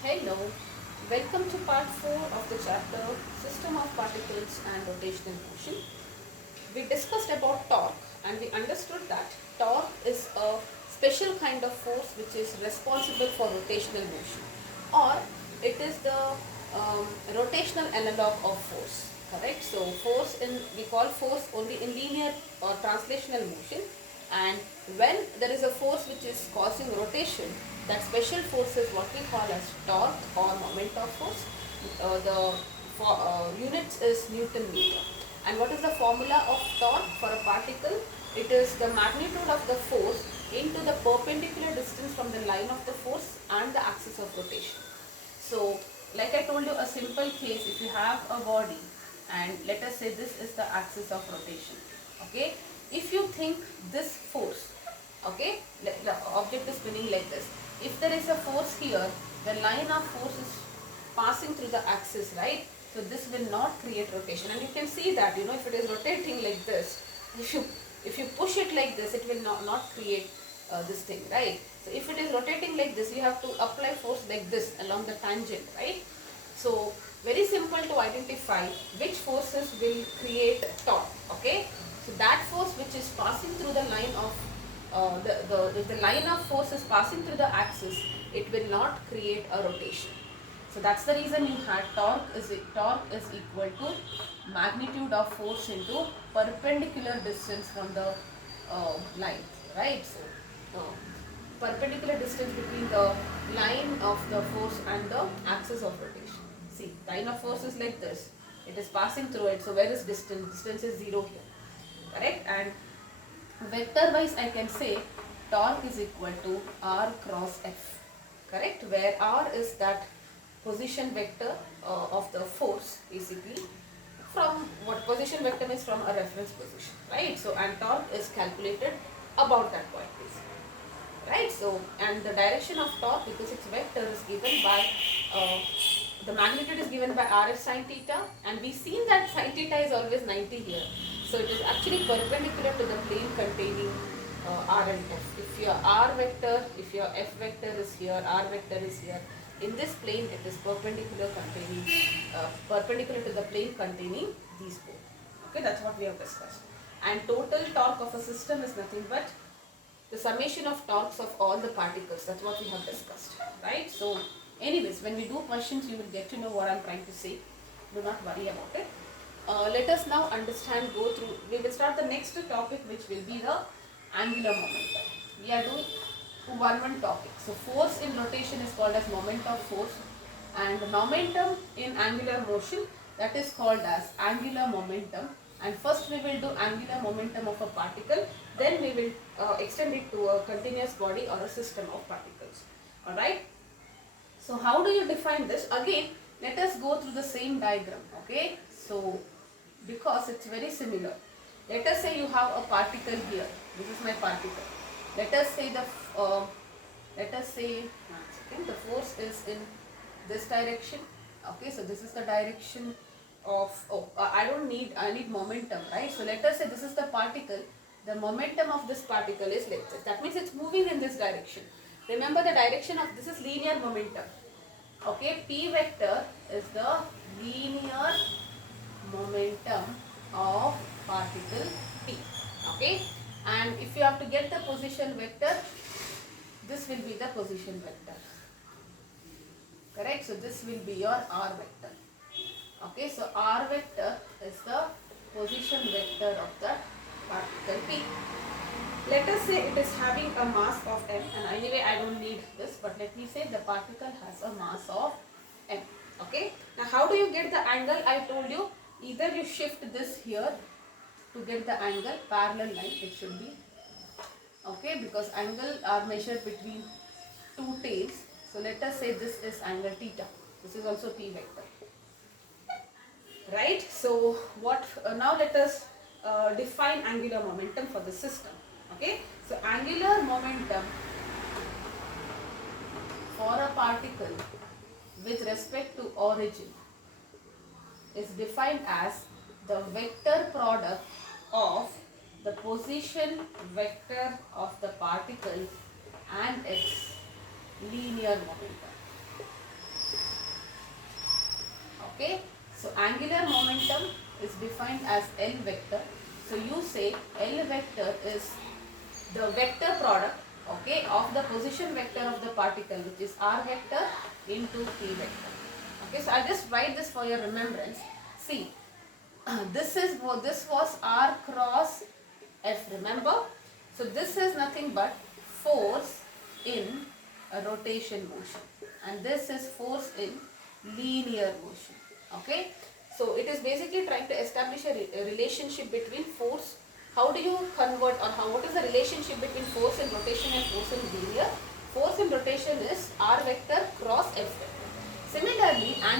Hello, welcome to part 4 of the chapter System of Particles and Rotational Motion. We discussed about torque and we understood that torque is a special kind of force which is responsible for rotational motion, or it is the rotational analog of force. Correct? So we call force only in linear or translational motion, and when there is a force which is causing rotation, that special force is what we call as torque or moment of force. The units is Newton meter. And what is the formula of torque for a particle? It is the magnitude of the force into the perpendicular distance from the line of the force and the axis of rotation. So, like I told you, a simple case, if you have a body and let us say this is the axis of rotation, okay, if you think this force, okay, the object is spinning like this, if there is a force here, the line of force is passing through the axis, right? So this will not create rotation, and you can see that, if it is rotating like this, if you push it like this, it will not create this thing, right? So if it is rotating like this, you have to apply force like this along the tangent, right? So very simple to identify which forces will create torque, okay? So that force which is passing through the line of if the line of force is passing through the axis, it will not create a rotation. So that's the reason you had torque is equal to magnitude of force into perpendicular distance from the line, right? So perpendicular distance between the line of the force and the axis of rotation. See, line of force is like this. It is passing through it. So where is distance? Distance is 0 here. Correct? And vector wise I can say torque is equal to R cross F. Correct? Where R is that position vector of the force basically, from what position vector is from a reference position, right? So and torque is calculated about that point basically, right? So and the direction of torque, because its vector is given by the magnitude is given by RF sine theta, and we seen that sine theta is always 90 here, so it is actually perpendicular to the plane containing R and F. If your R vector, if your F vector is here, R vector is here, in this plane it is perpendicular to the plane containing these both. Okay, that's what we have discussed. And total torque of a system is nothing but the summation of torques of all the particles. That's what we have discussed, right? So anyways, when we do questions, you will get to know what I'm trying to say. Do not worry about it. Let us now understand, go through, we will start the next topic, which will be the angular momentum. We are doing one topic. So force in rotation is called as moment of force, and momentum in angular motion, that is called as angular momentum. And first we will do angular momentum of a particle, then we will extend it to a continuous body or a system of particles. Alright. So how do you define this? Again, let us go through the same diagram, okay? So because it's very similar. Let us say you have a particle here. This is my particle. Let us say the force is in this direction. Okay, so this is the direction of, I need momentum, right? So let us say this is the particle. The momentum of this particle is like this. That means it's moving in this direction. Remember, the direction of this is linear momentum. Okay, P vector is the linear momentum of particle P. Okay, and if you have to get the position vector, this will be the position vector. Correct? So this will be your R vector. Okay, so R vector is the position vector of the particle P. Let us say it is having a mass of m, and anyway I don't need this, but let me say the particle has a mass of m. Okay, now how do you get the angle? I told you, either you shift this here to get the angle, parallel line it should be, okay, because angle are measured between two tails. So let us say this is angle theta, this is also P vector, right? So what now let us define angular momentum for the system. Okay, so angular momentum for a particle with respect to origin is defined as the vector product of the position vector of the particle and its linear momentum. Okay, so angular momentum is defined as L vector. So you say L vector is the vector product, okay, of the position vector of the particle, which is r vector into p vector. Okay, so I'll just write this for your remembrance. See, this was r cross f, remember? So this is nothing but force in a rotation motion, and this is force in linear motion. Okay, so it is basically trying to establish a relationship between force. How do you convert, or what is the relationship between force in rotation and force in linear? Force in rotation is r vector cross f vector. Similarly, um,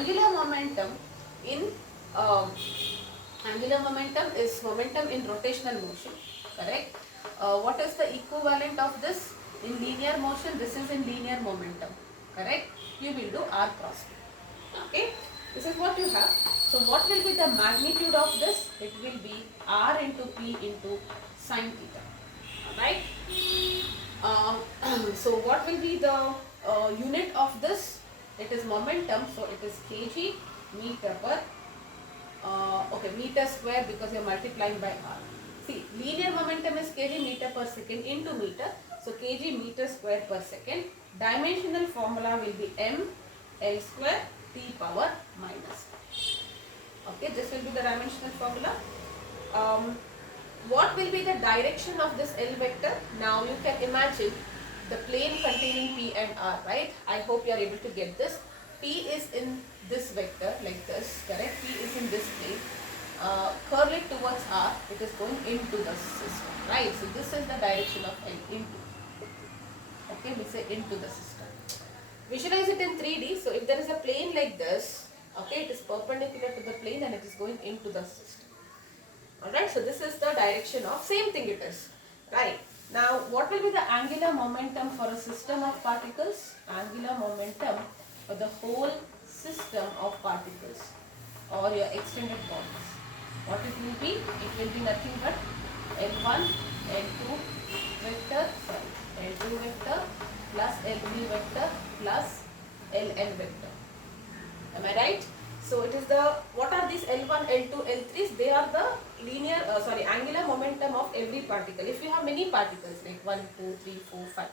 angular momentum is momentum in rotational motion, correct? What is the equivalent of this in linear motion? This is in linear momentum, correct? You will do r cross p. Okay, this is what you have. So what will be the magnitude of this? It will be r into p into sine theta. Alright. So what will be the unit of this? It is momentum, so it is kg meter per meter square, because you are multiplying by r. See, linear momentum is kg meter per second into meter, so kg meter square per second. Dimensional formula will be m l square t power minus. Okay, this will be the dimensional formula. What will be the direction of this L vector? Now you can imagine the plane containing P and R, right? I hope you are able to get this. P is in this vector like this, correct? P is in this plane. Curl it towards R, it is going into the system, right? So this is the direction of L, into. Okay, we say into the system. Visualize it in 3D. So if there is a plane like this, okay, it is perpendicular to the plane and it is going into the system. Alright, so this is the direction of, same thing it is, right? Now, what will be the angular momentum for a system of particles? Angular momentum for the whole system of particles or your extended bodies. What it will be? It will be nothing but L1, L2 vector, L2 vector plus L3 vector plus Ln vector. Am I right? So it is what are these L1, L2, L3s? They are the angular momentum of every particle. If you have many particles like 1, 2, 3, 4, 5,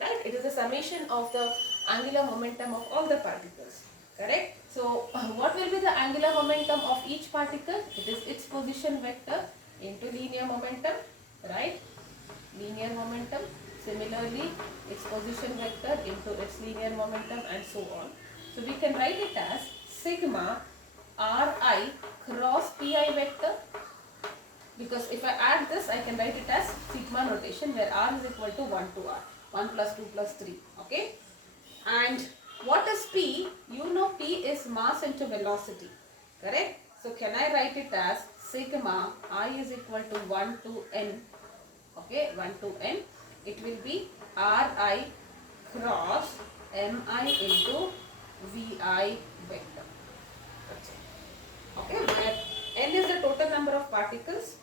right? It is the summation of the angular momentum of all the particles, correct? So what will be the angular momentum of each particle? It is its position vector into linear momentum, right? Linear momentum. Similarly, its position vector into its linear momentum, and so on. So we can write it as sigma Ri cross Pi vector, because if I add this, I can write it as sigma notation, where R is equal to 1 to R, 1 plus 2 plus 3, okay? And what is P? You know P is mass into velocity, correct? So can I write it as sigma I is equal to 1 to N, okay, 1 to N. It will be Ri cross Mi into Vi vector. Okay, where N is the total number of particles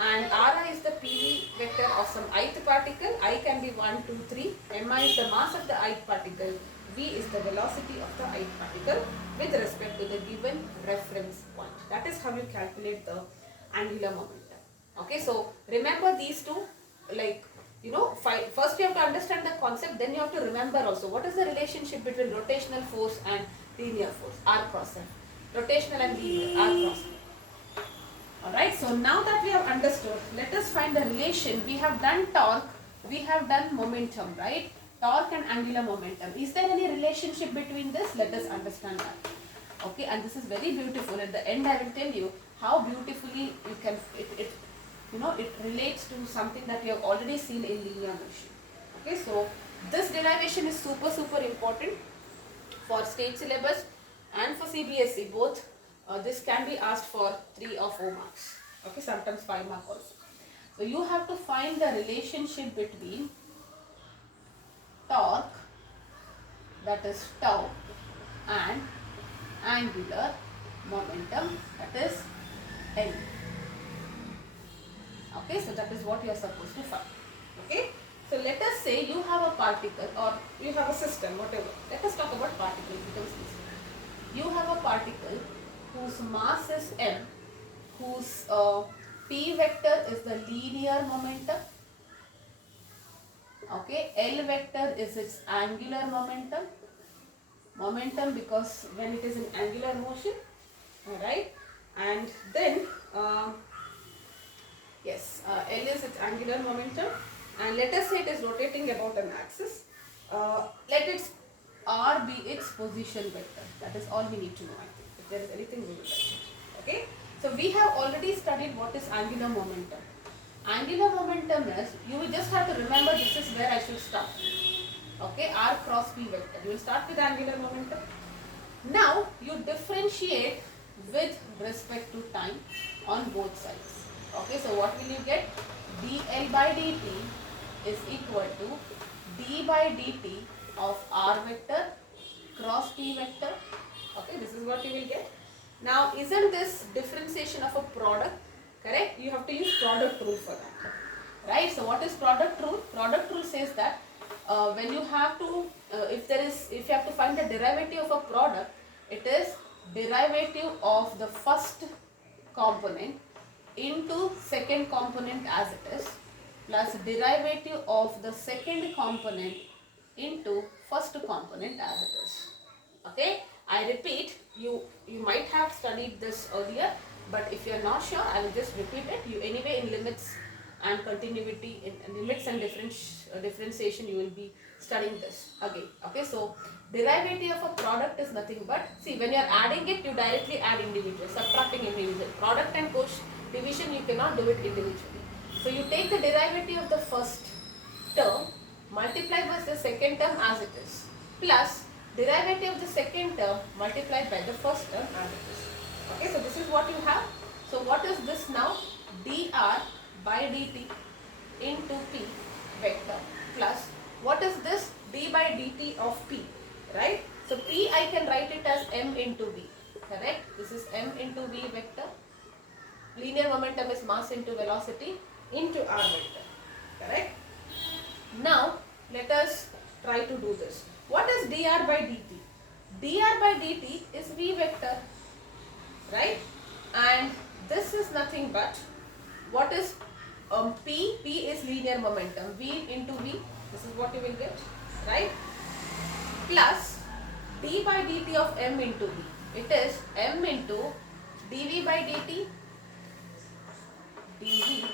and Ri is the PV vector of some ith particle. I can be 1, 2, 3. Mi is the mass of the ith particle. V is the velocity of the ith particle with respect to the given reference point. That is how you calculate the angular momentum. Okay, so remember these two, like, you know, first you have to understand the concept, then you have to remember also what is the relationship between rotational force and linear force, R cross F. Rotational and linear, R cross F. Alright, so now that we have understood, let us find the relation. We have done torque, we have done momentum, right? Torque and angular momentum. Is there any relationship between this? Let us understand that. Okay, and this is very beautiful. At the end I will tell you how beautifully you can, it relates to something that you have already seen in linear motion. Okay, so this derivation is super important for state syllabus and for CBSE both. This can be asked for 3 or 4 marks. Okay, sometimes 5 marks also. So you have to find the relationship between torque, that is tau, and angular momentum, that is L. Okay, so that is what you are supposed to find. Okay, so let us say you have a particle or you have a system, whatever. Let us talk about particles, because you have a particle whose mass is m, whose p vector is the linear momentum. Okay, L vector is its angular momentum. Momentum because when it is in angular motion, alright, and then yes, L is its angular momentum, and let us say it is rotating about an axis. Let its R be its position vector. That is all we need to know, I think. If there is anything, we will write it. Okay. So we have already studied what is angular momentum. Angular momentum is, you will just have to remember this is where I should start. Okay, R cross P vector. You will start with angular momentum. Now you differentiate with respect to time on both sides. Okay, so what will you get? dl by dt is equal to d by dt of r vector cross p vector. Okay, this is what you will get. Now, isn't this differentiation of a product correct? You have to use product rule for that, right? So, what is product rule? Product rule says that when you have to, if you have to find the derivative of a product, it is derivative of the first component into second component as it is plus derivative of the second component into first component as it is. Okay, I repeat, you might have studied this earlier, but if you are not sure, I will just repeat it. You anyway in limits and continuity, in limits and differentiation, you will be studying this again. Okay, so derivative of a product is nothing but, see, when you are adding it, you directly add individual, subtracting individual. Product and division, you cannot do it individually. So you take the derivative of the first term, multiply by the second term as it is, plus derivative of the second term multiplied by the first term as it is. Okay, so this is what you have. So what is this now? dr by dt into p vector plus what is this? d by dt of p, right? So p I can write it as m into v, correct? This is m into v vector. Linear momentum is mass into velocity into r vector, correct? Now let us try to do this. What is dr by dt? dr by dt is v vector, right? And this is nothing but, what is p? P is linear momentum, v into v, this is what you will get, right? Plus d by dt of m into v. It is m into dv by dt, dv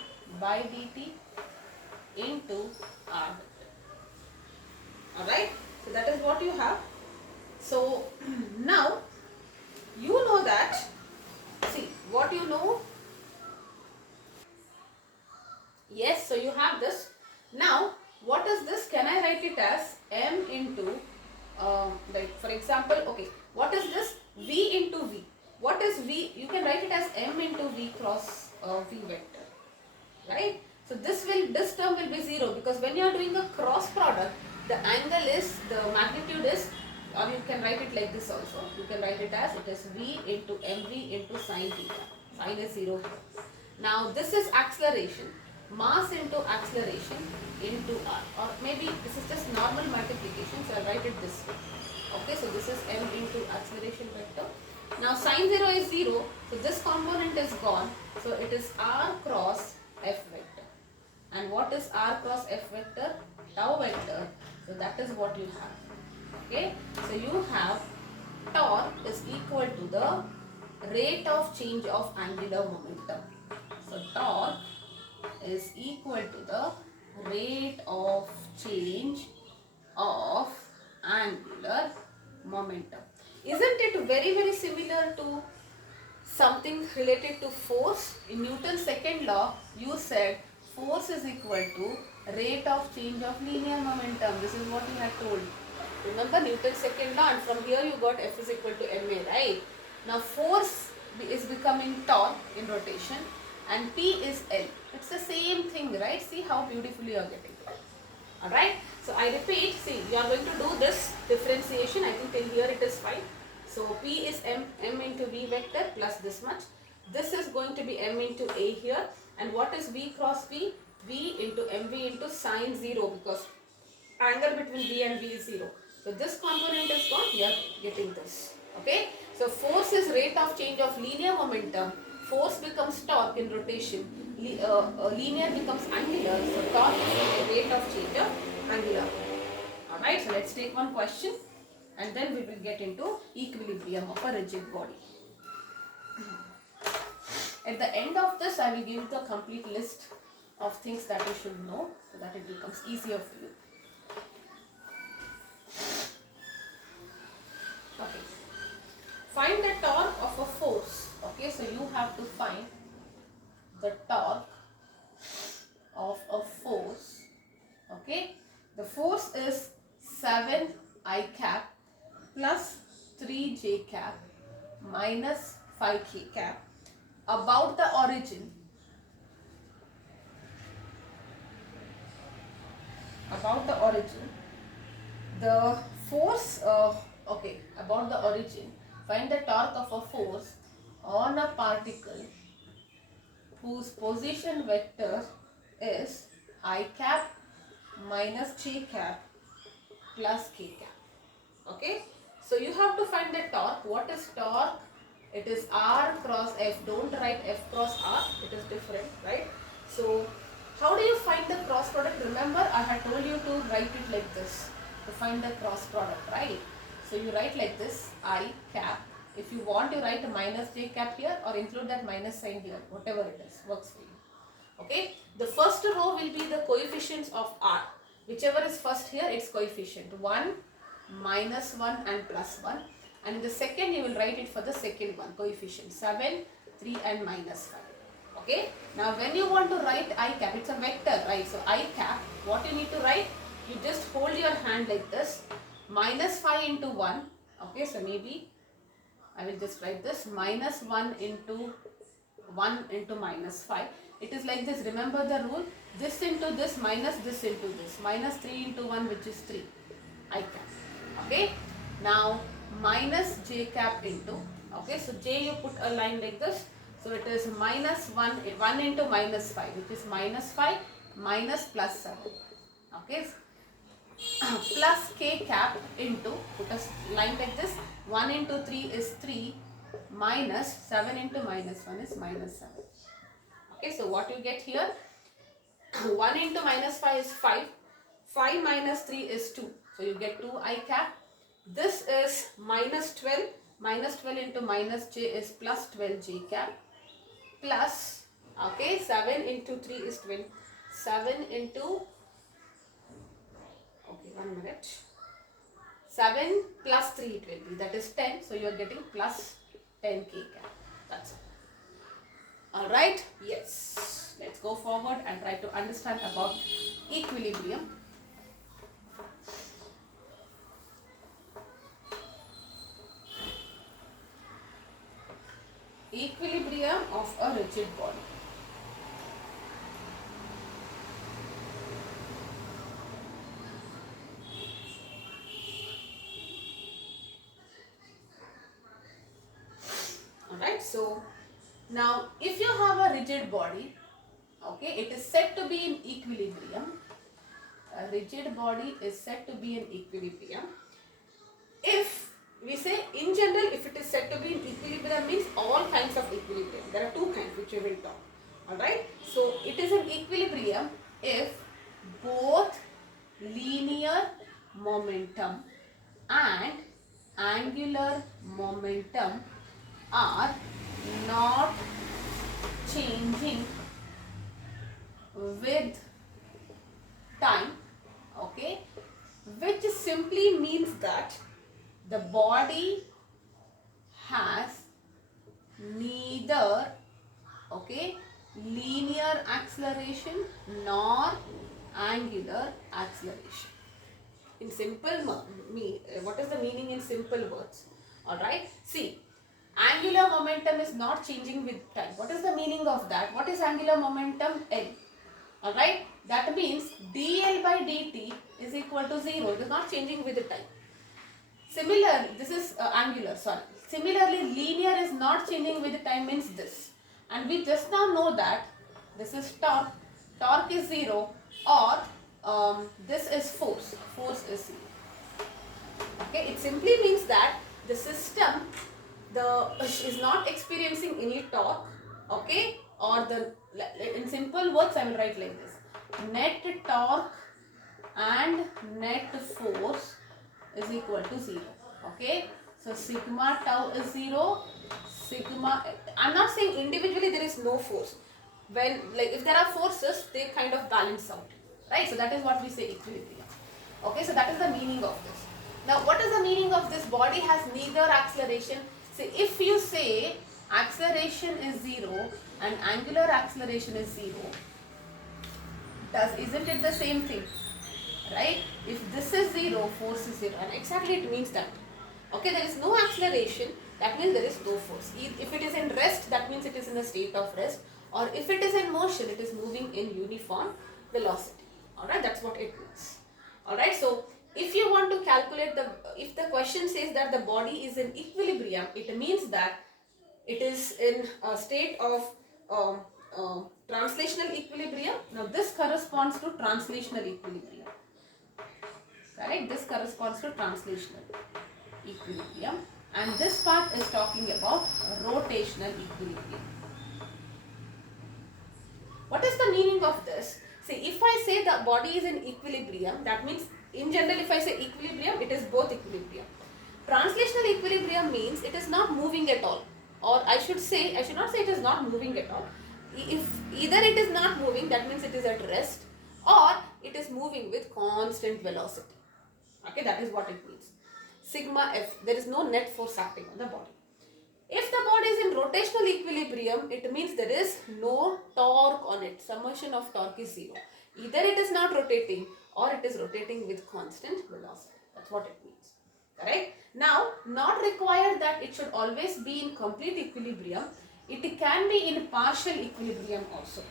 by dt into r vector. Alright, so that is what you have. So now you know that, see what you know. Yes, so you have this. Now what is this? Can I write it as m into like for example, okay, what is this? V into v. What is v? You can write it as m into v cross v vector, right? So this term will be 0 because when you are doing a cross product, the angle is, the magnitude is, or you can write it like this also. You can write it as, it is v into mv into sine theta. Sine is 0. Now this is acceleration. Mass into acceleration into r, or maybe this is just normal multiplication, so I'll write it this way. Okay, so this is m into acceleration vector. Now sine 0 is 0, so this component is gone, so it is r cross f vector. And what is r cross f vector? Tau vector. So that is what you have. Okay, so you have torque is equal to the rate of change of angular momentum. So torque is equal to the rate of change of angular momentum. Isn't it very similar to something related to force? In Newton's second law, you said force is equal to rate of change of linear momentum. This is what you had told. Remember Newton's second law, and from here you got F is equal to ma, right? Now force is becoming torque in rotation and P is L. It's the same thing, right? See how beautifully you are getting it. Alright, so I repeat, see, you are going to do this differentiation. I think till here it is fine. So P is m into V vector plus this much. This is going to be m into A here. And what is V cross V? V into mv into sine 0, because angle between V and V is 0. So this component is gone, we are getting this. Okay, so force is rate of change of linear momentum. Force becomes torque in rotation. Linear becomes angular. So torque is the rate of change of angular. Alright, so let's take one question and then we will get into equilibrium of a rigid body. At the end of this, I will give the complete list of things that you should know so that it becomes easier for you. Okay. Find the torque of a force. Okay, so you have to find the torque of a force. Okay, the force is 7 I cap plus 3 j cap minus 5 k cap about the origin. About the origin, the force, okay, about the origin, find the torque of a force on a particle whose position vector is I cap minus j cap plus k cap. Okay, so you have to find the torque. What is torque? It is R cross F. Don't write F cross R, it is different, right? So how do you find the cross product? Remember, I had told you to write it like this to find the cross product, right? So you write like this, I cap. If you want, you write a minus j cap here or include that minus sign here, whatever it is, works for you. Okay, the first row will be the coefficients of R. Whichever is first here, its coefficient 1, minus 1 and plus 1. And in the second, you will write it for the second one, coefficient 7, 3 and minus 5. Okay, now when you want to write I cap, it's a vector, right? So I cap, what you need to write? You just hold your hand like this, minus 5 into 1. Okay, so maybe I will just write this, minus 1 into 1 into minus 5. It is like this, remember the rule, this into this minus this into this, minus 3 into 1 which is 3, I cap. Okay, now minus j cap into, okay, so j you put a line like this, so it is minus 1 into minus 5 which is minus 5 minus plus 7. Okay, plus k cap into, put a line like this, 1 into 3 is 3 minus 7 into minus 1 is minus 7. Okay, so what you get here, 1 into minus 5 is 5, 5 minus 3 is 2, so you get 2 I cap. This is minus 12, minus 12 into minus j is plus 12 j cap, plus, okay, 7 into 3 is 12, 7 into, okay, 1 minute, 7 plus 3 it will be, that is 10, so you are getting plus 10 k cap, that's it. Alright, yes, let's go forward and try to understand about equilibrium. Equilibrium of a rigid body. Alright, so now if you have a rigid body, okay, it is said to be in equilibrium. A rigid body is said to be in equilibrium. If we say in general, if it is said to be in equilibrium means all kinds of equilibrium. There are two kinds which we will talk. Alright, so it is in equilibrium if both linear momentum and angular momentum are not changing with time, okay, which simply means that the body has neither, okay, linear acceleration nor angular acceleration. In simple, what is the meaning in simple words? Alright, see, angular momentum is not changing with time. What is the meaning of that? What is angular momentum? L. Alright, that means dl by dt is equal to 0. It is not changing with the time. Similarly, this is angular, sorry. Similarly, linear is not changing with the time means this. And we just now know that this is torque, torque is 0, or this is force, force is 0. Okay, it simply means that the system is not experiencing any torque, okay, or in simple words I will write like this: net torque and net force is equal to 0. Okay, so sigma tau is 0, sigma, I'm not saying individually there is no force. When, like, if there are forces, they kind of balance out, right? So that is what we say equilibrium. Okay, so that is the meaning of this. Now what is the meaning of this? Body has neither acceleration. So if you say acceleration is 0 and angular acceleration is 0, isn't it the same thing? Right? If this is 0, force is 0, and exactly it means that. Okay, there is no acceleration, that means there is no force. If it is in rest, that means it is in a state of rest, or if it is in motion, it is moving in uniform velocity. Alright, that's what it means. Alright, so if you want to calculate if the question says that the body is in equilibrium, it means that it is in a state of translational equilibrium. Now this corresponds to translational equilibrium. Correct? This corresponds to translational equilibrium, and this part is talking about rotational equilibrium. What is the meaning of this? See, if I say the body is in equilibrium, that means in general if I say equilibrium, it is both equilibrium. Translational equilibrium means it is not moving at all, or I should not say it is not moving at all. If either it is not moving, that means it is at rest, or it is moving with constant velocity. Okay, that is what it means. Sigma F, there is no net force acting on the body. If the body is in rotational equilibrium, it means there is no torque on it. Summation of torque is 0. Either it is not rotating or it is rotating with constant velocity. That's what it means. Correct? Now, not required that it should always be in complete equilibrium. It can be in partial equilibrium also.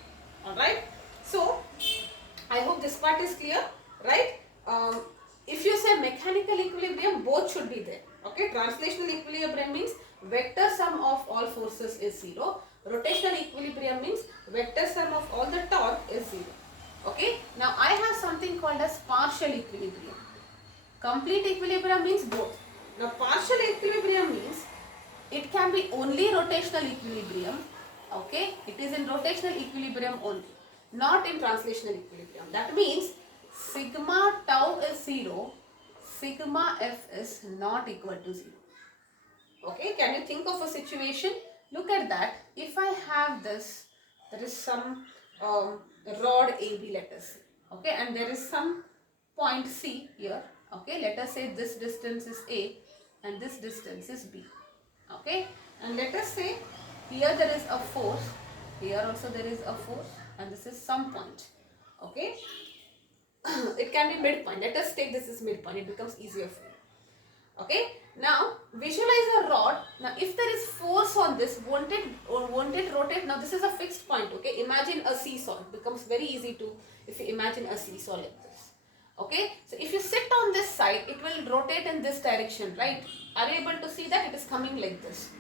Alright? So, I hope this part is clear. Right? If you say mechanical equilibrium, both should be there. Okay, translational equilibrium means vector sum of all forces is 0. Rotational equilibrium means vector sum of all the torque is 0. Okay, now I have something called as partial equilibrium. Complete equilibrium means both. Now partial equilibrium means it can be only rotational equilibrium. Okay, it is in rotational equilibrium only, not in translational equilibrium. That means sigma tau is 0, sigma f is not equal to 0. Okay, can you think of a situation? Look at that. If I have this, there is some rod AB, let us say. Okay, and there is some point C here. Okay, let us say this distance is A and this distance is B. Okay, and let us say here there is a force, here also there is a force, and this is some point. Okay, it can be midpoint. Let us take this as midpoint, it becomes easier for you. Okay, now visualize a rod. Now if there is force on this, won't it rotate? Now this is a fixed point. Okay, imagine a seesaw. It becomes very easy to, if you imagine a seesaw like this. Okay, so if you sit on this side, it will rotate in this direction, right? Are you able to see that? It is coming like this.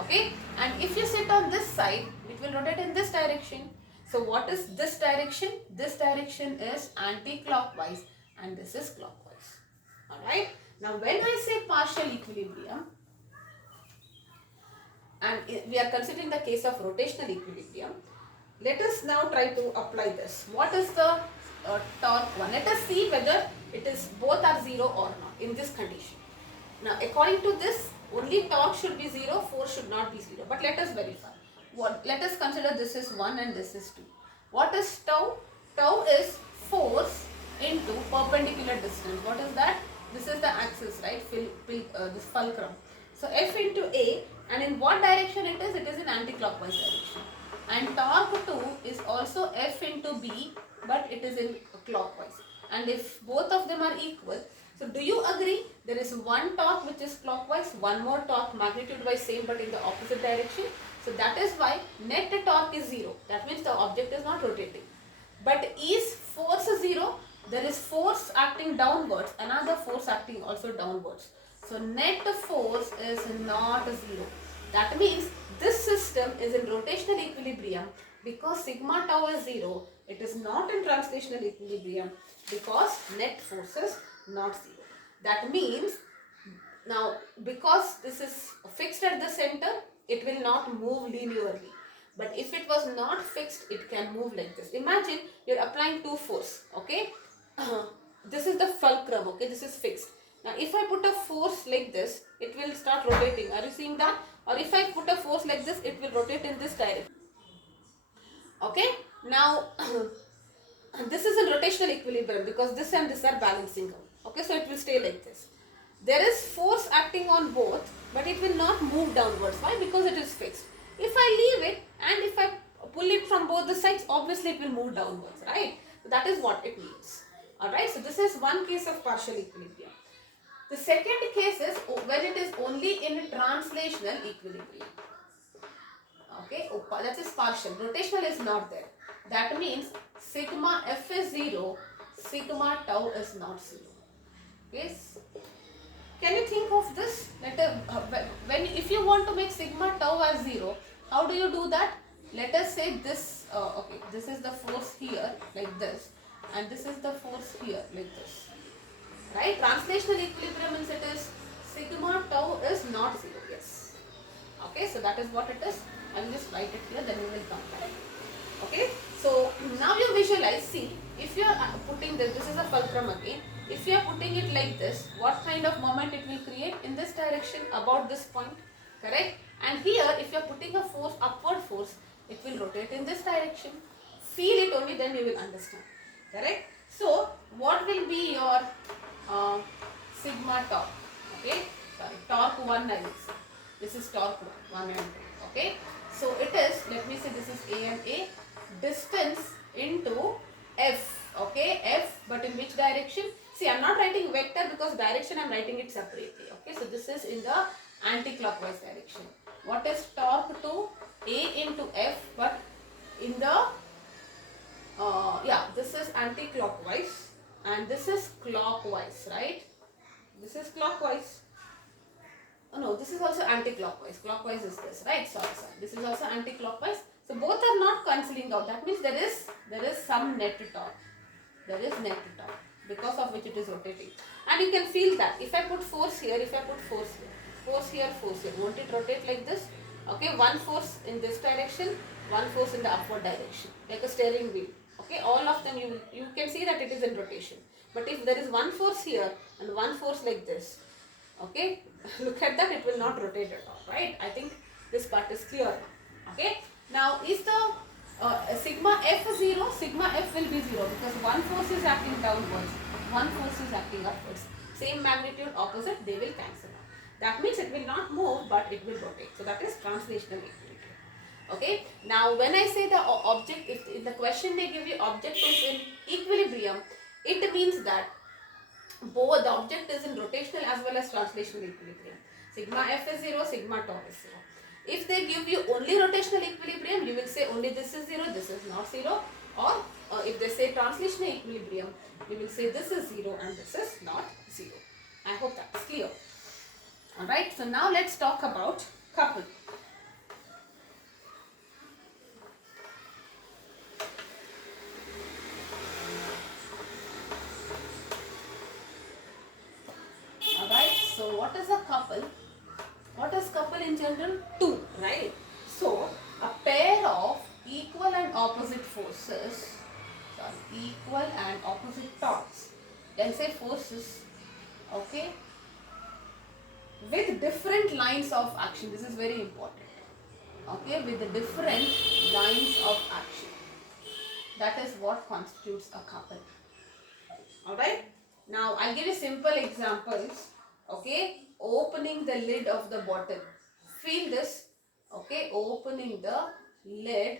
Okay, and if you sit on this side, it will rotate in this direction. So what is this direction? This direction is anti-clockwise and this is clockwise. Alright. Now when I say partial equilibrium, and we are considering the case of rotational equilibrium, let us now try to apply this. What is the torque one? Let us see whether it is both are 0 or not in this condition. Now according to this, only torque should be 0, force should not be 0. But let us verify. Let us consider this is 1 and this is 2. What is tau? Tau is force into perpendicular distance. What is that? This is the axis, right? This fulcrum. So F into A, and in what direction it is? It is in anti-clockwise direction. And torque 2 is also F into B, but it is in clockwise. And if both of them are equal, so do you agree there is one torque which is clockwise, one more torque magnitude wise same but in the opposite direction? So that is why net torque is 0. That means the object is not rotating. But is force 0? There is force acting downwards, another force acting also downwards. So net force is not 0. That means this system is in rotational equilibrium because sigma tau is 0. It is not in translational equilibrium because net force is not 0. That means Now, because this is fixed at the center, it will not move linearly. But if it was not fixed, it can move like this. Imagine you're applying two force, okay? This is the fulcrum, okay? This is fixed. Now, if I put a force like this, it will start rotating. Are you seeing that? Or if I put a force like this, it will rotate in this direction. Okay? Now, this is in rotational equilibrium because this and this are balancing out. Okay, so it will stay like this. There is force acting on both, but it will not move downwards. Why? Because it is fixed. If I leave it and if I pull it from both the sides, obviously it will move downwards, right? So that is what it means. Alright, so this is one case of partial equilibrium. The second case is when it is only in translational equilibrium. Okay, that is partial. Rotational is not there. That means sigma f is 0, sigma tau is not 0. Yes. Can you think of this? If you want to make sigma tau as 0, how do you do that? Let us say this, okay, this is the force here like this and this is the force here like this. Right? Translational equilibrium means it is sigma tau is not 0. Yes. Okay, so that is what it is. I will just write it here, then we will come back. Okay, so now you visualize, see, if you are putting this is a fulcrum again, if you are putting it like this, what kind of moment it will create in this direction about this point, correct? And here, if you are putting a force, upward force, it will rotate in this direction. Feel it only, then you will understand, correct? So, what will be your sigma torque? Okay, sorry, torque 1 I will say. This is torque 1 and 2, okay? So it is, let me say this is A and A, distance into F, okay, F, but in which direction? See, I am not writing vector because direction I am writing it separately, okay? So this is in the anti-clockwise direction. What is torque to A into F, but in the, this is anti-clockwise and this is clockwise, right? This is clockwise. Oh no, this is also anti-clockwise. Clockwise is this, right? Sorry. This is also anti-clockwise. So both are not cancelling out. That means there is some net torque. There is net torque because of which it is rotating. And you can feel that. If I put force here, if I put force here, force here, force here, won't it rotate like this? Okay, one force in this direction, one force in the upward direction, like a steering wheel. Okay, all of them you can see that it is in rotation. But if there is one force here and one force like this, okay, look at that, it will not rotate at all, right? I think this part is clear. Okay, now is the sigma f 0? Sigma f will be 0 because one force is acting downwards, one force is acting upwards. Same magnitude, opposite, they will cancel out. That means it will not move, but it will rotate. So that is translational equilibrium. Okay, now when I say the object, if in the question they give you object is in equilibrium, it means that both the object is in rotational as well as translational equilibrium. Sigma f is 0, sigma tau is 0. If they give you only rotational equilibrium, you will say only this is 0, this is not 0. Or if they say translational equilibrium, you will say this is 0 and this is not 0. I hope that is clear. Alright, so now let's talk about couple. So what is a couple? What is couple in general? Two, right? So a pair of equal and opposite forces, equal and opposite torques, then say forces, okay, with different lines of action. This is very important. Okay, with the different lines of action. That is what constitutes a couple. Alright? Now I'll give you simple examples. Okay, opening the lid of the bottle. Feel this. Okay, opening the lid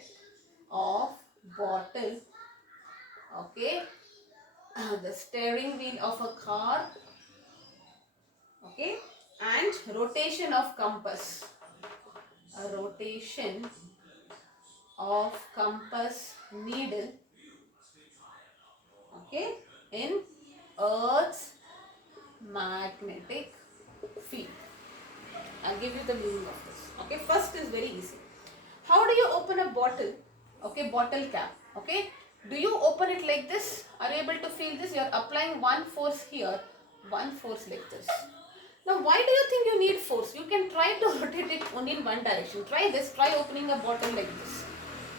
of bottle. Okay, the steering wheel of a car. Okay, and rotation of compass. A rotation of compass needle. Okay, in Earth's magnetic field. I'll give you the meaning of this. Okay, first is very easy. How do you open a bottle? Okay, bottle cap. Okay, do you open it like this? Are you able to feel this? You are applying one force here, one force like this. Now, why do you think you need force? You can try to rotate it only in one direction. Try this, try opening a bottle like this.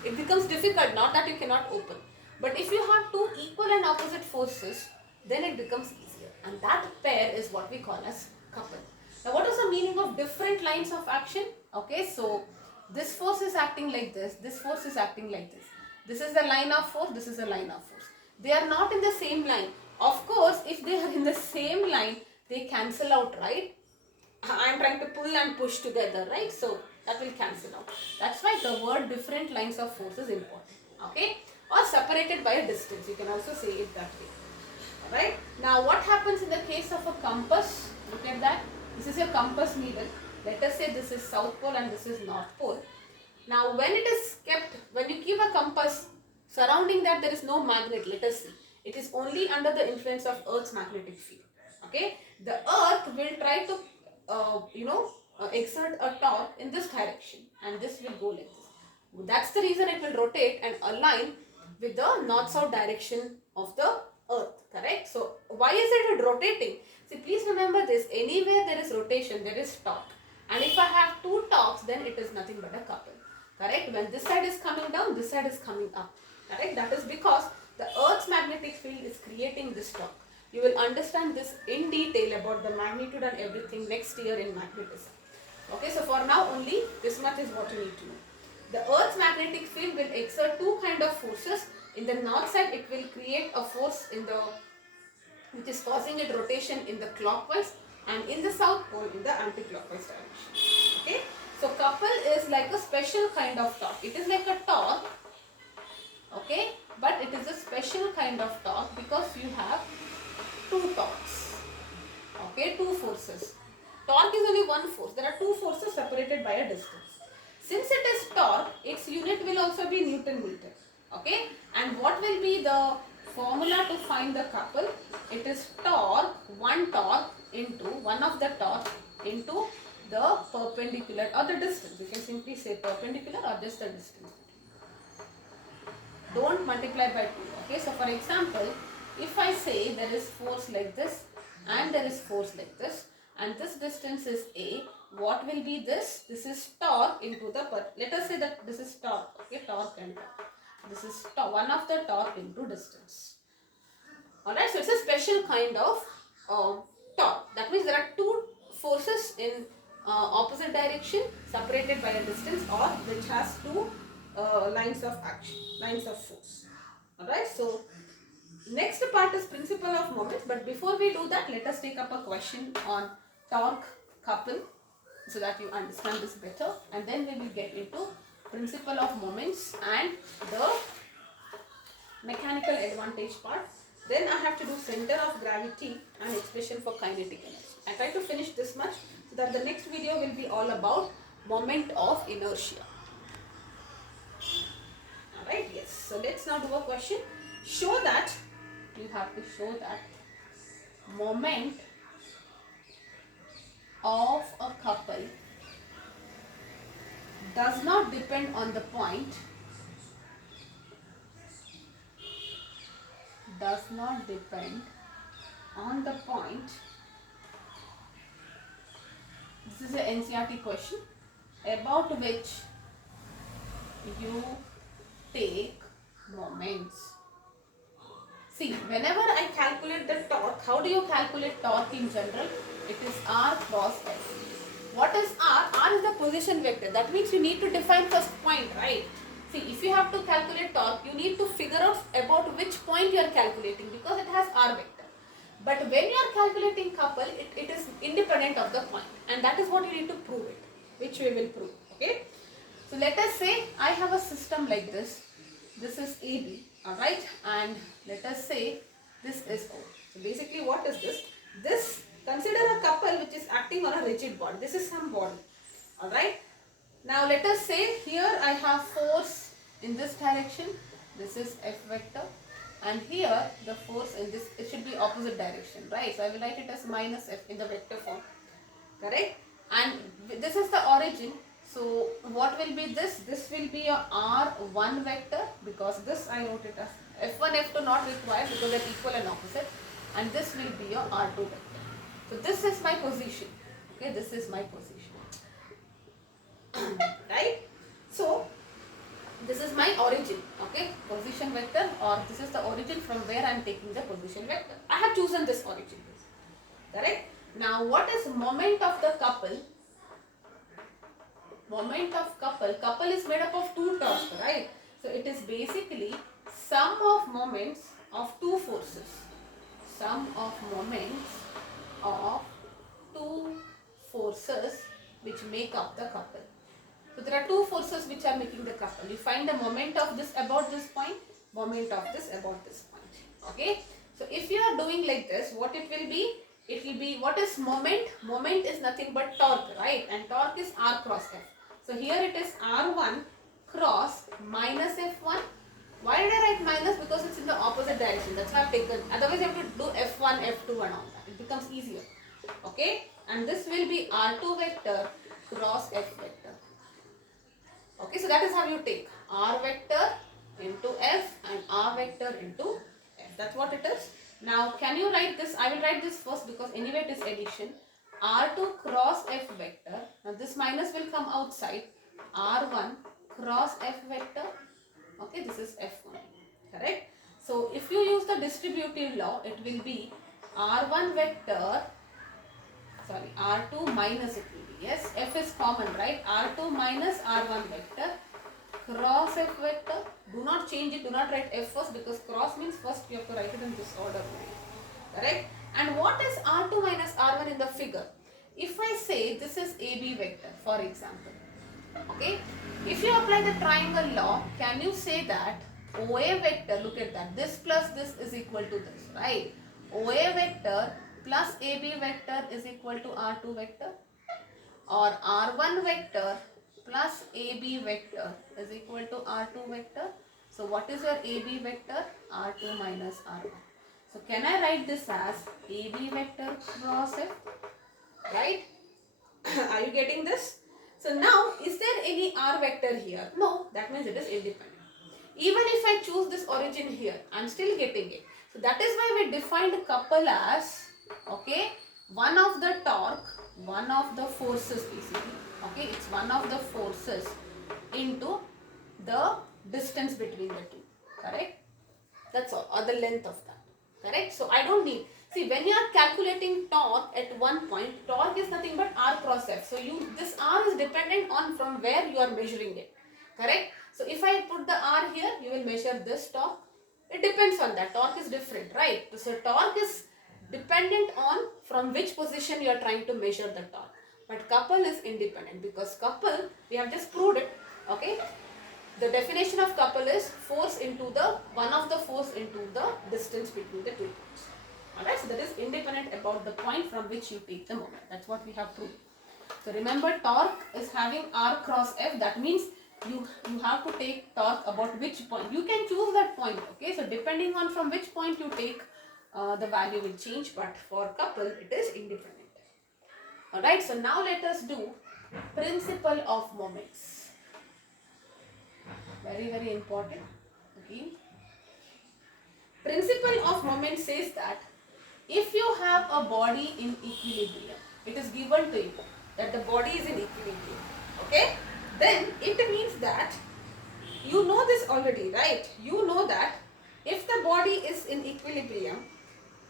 It becomes difficult, not that you cannot open. But if you have two equal and opposite forces, then it becomes easier. And that pair is what we call as couple. Now, what is the meaning of different lines of action? Okay, so this force is acting like this force is acting like this. This is the line of force, this is the line of force. They are not in the same line. Of course, if they are in the same line, they cancel out, right? I am trying to pull and push together, right? So that will cancel out. That's why the word different lines of force is important. Okay? Or separated by a distance. You can also say it that way. Alright? Now what happens in the case of a compass? Look at that. This is your compass needle. Let us say this is South Pole and this is North Pole. Now when it is kept, when you keep a compass, surrounding that there is no magnet, let us see. It is only under the influence of Earth's magnetic field. Okay? The Earth will try to exert a torque in this direction and this will go like this. That's the reason it will rotate and align with the north-south direction of the Earth, correct? So, why is it rotating? See, please remember this, anywhere there is rotation, there is torque. And if I have two torques, then it is nothing but a couple, correct? When this side is coming down, this side is coming up, correct? That is because the Earth's magnetic field is creating this torque. You will understand this in detail about the magnitude and everything next year in magnetism. Okay, so for now only this much is what you need to know. The Earth's magnetic field will exert two kind of forces. In the north side, it will create a force which is causing it rotation in the clockwise, and in the south pole in the anti-clockwise direction. Okay, so couple is like a special kind of torque. It is like a torque. Okay, but it is a special kind of torque because you have two torques. Okay, two forces. Torque is only one force. There are two forces separated by a distance. Since it is torque, its unit will also be Newton meter. Okay, and what will be the formula to find the couple? It is torque, one of the torque into the perpendicular or the distance. You can simply say perpendicular or just the distance. Don't multiply by 2. Okay, so for example, if I say there is force like this and there is force like this and this distance is A, what will be this? This is torque into the, let us say that this is torque, okay, torque and torque. This is one of the torque into distance. Alright, so it's a special kind of torque. That means there are two forces in opposite direction separated by a distance or which has two lines of action, lines of force. Alright, so next part is principle of moment, but before we do that, let us take up a question on torque couple so that you understand this better, and then we will get into principle of moments and the mechanical advantage part. Then I have to do center of gravity and expression for kinetic energy. I try to finish this much so that the next video will be all about moment of inertia. Alright, yes. So let's now do a question. Show that, you have to show that moment of a couple does not depend on the point, this is an NCERT question, about which you take moments. See, whenever I calculate the torque, how do you calculate torque in general? It is R cross F. What is R? R is the position vector. That means you need to define first point, right? See, if you have to calculate torque, you need to figure out about which point you are calculating because it has R vector. But when you are calculating couple, it is independent of the point, and that is what you need to prove it, which we will prove. Okay? So let us say I have a system like this. This is AB, alright, and let us say this is O. So basically what is this? This, consider a couple which is acting on a rigid body. This is some body, alright. Now let us say here I have force in this direction. This is F vector, and here the force in this, it should be opposite direction, right? So I will write it as minus F in the vector form, correct? And this is the origin. So what will be this? This will be a R1 vector because this I wrote it as F1, F2 not required because they are equal and opposite, and this will be your R2 vector. So this is my position. Okay, this is my position. Right? So this is my origin. Okay, position vector, or this is the origin from where I am taking the position vector. I have chosen this origin. Correct? Now what is moment of the couple? Moment of couple is made up of two torques, right? So it is basically sum of moments of two forces. Sum of moments of two forces which make up the couple. So there are two forces which are making the couple. You find the moment of this about this point, moment of this about this point. Okay. So if you are doing like this, what it will be? It will be, what is moment? Moment is nothing but torque, right? And torque is R cross F. So here it is R1 cross minus F1. Why did I write minus? Because it's in the opposite direction. That's why I've taken. Otherwise you have to do F1, F2 and all that. It becomes easier. Okay. And this will be R2 vector cross F vector. Okay, so that is how you take R vector into F and R vector into F. That's what it is. Now, can you write this? I will write this first because anyway it is addition. R2 cross F vector. Now, this minus will come outside. R1 cross F vector. Okay, this is F1. Correct? So, if you use the distributive law, it will be R1 vector, sorry, R2 minus it will be. Yes, F is common, right? R2 minus R1 vector cross F vector. Do not change it. Do not write F first because cross means first you have to write it in this order. Correct? And what is R2 minus R1 in the figure? If I say this is AB vector, for example. Okay. If you apply the triangle law, can you say that OA vector, look at that, this plus this is equal to this, right? OA vector plus AB vector is equal to R2 vector, or R1 vector plus AB vector is equal to R2 vector. So what is your AB vector? R2 minus R1. So can I write this as AB vector cross F? Right? Are you getting this? So now, is there any R vector here? No, that means it is independent. Even if I choose this origin here, I am still getting it. So that is why we defined couple as, okay, one of the torque, one of the forces basically. Okay, it's one of the forces into the distance between the two. Correct? That's all, or the length of that. Correct? So I don't need, see, when you are calculating torque at one point, torque is nothing but R cross F. So this R is dependent on from where you are measuring it. Correct? So if I put the R here, you will measure this torque. It depends on that. Torque is different, right? So torque is dependent on from which position you are trying to measure the torque. But couple is independent because couple, we have just proved it. Okay? The definition of couple is force into the, one of the force into the distance between the two points. Alright, so that is independent about the point from which you take the moment. That's what we have proved. So remember, torque is having R cross F. That means you have to take torque about which point. You can choose that point. Okay, so depending on from which point you take, the value will change. But for couple, it is independent. Alright, so now let us do principle of moments. Very, very important. Okay. Principle of moment says that if you have a body in equilibrium, it is given to you that the body is in equilibrium. Okay. Then it means that you know this already, right? You know that if the body is in equilibrium,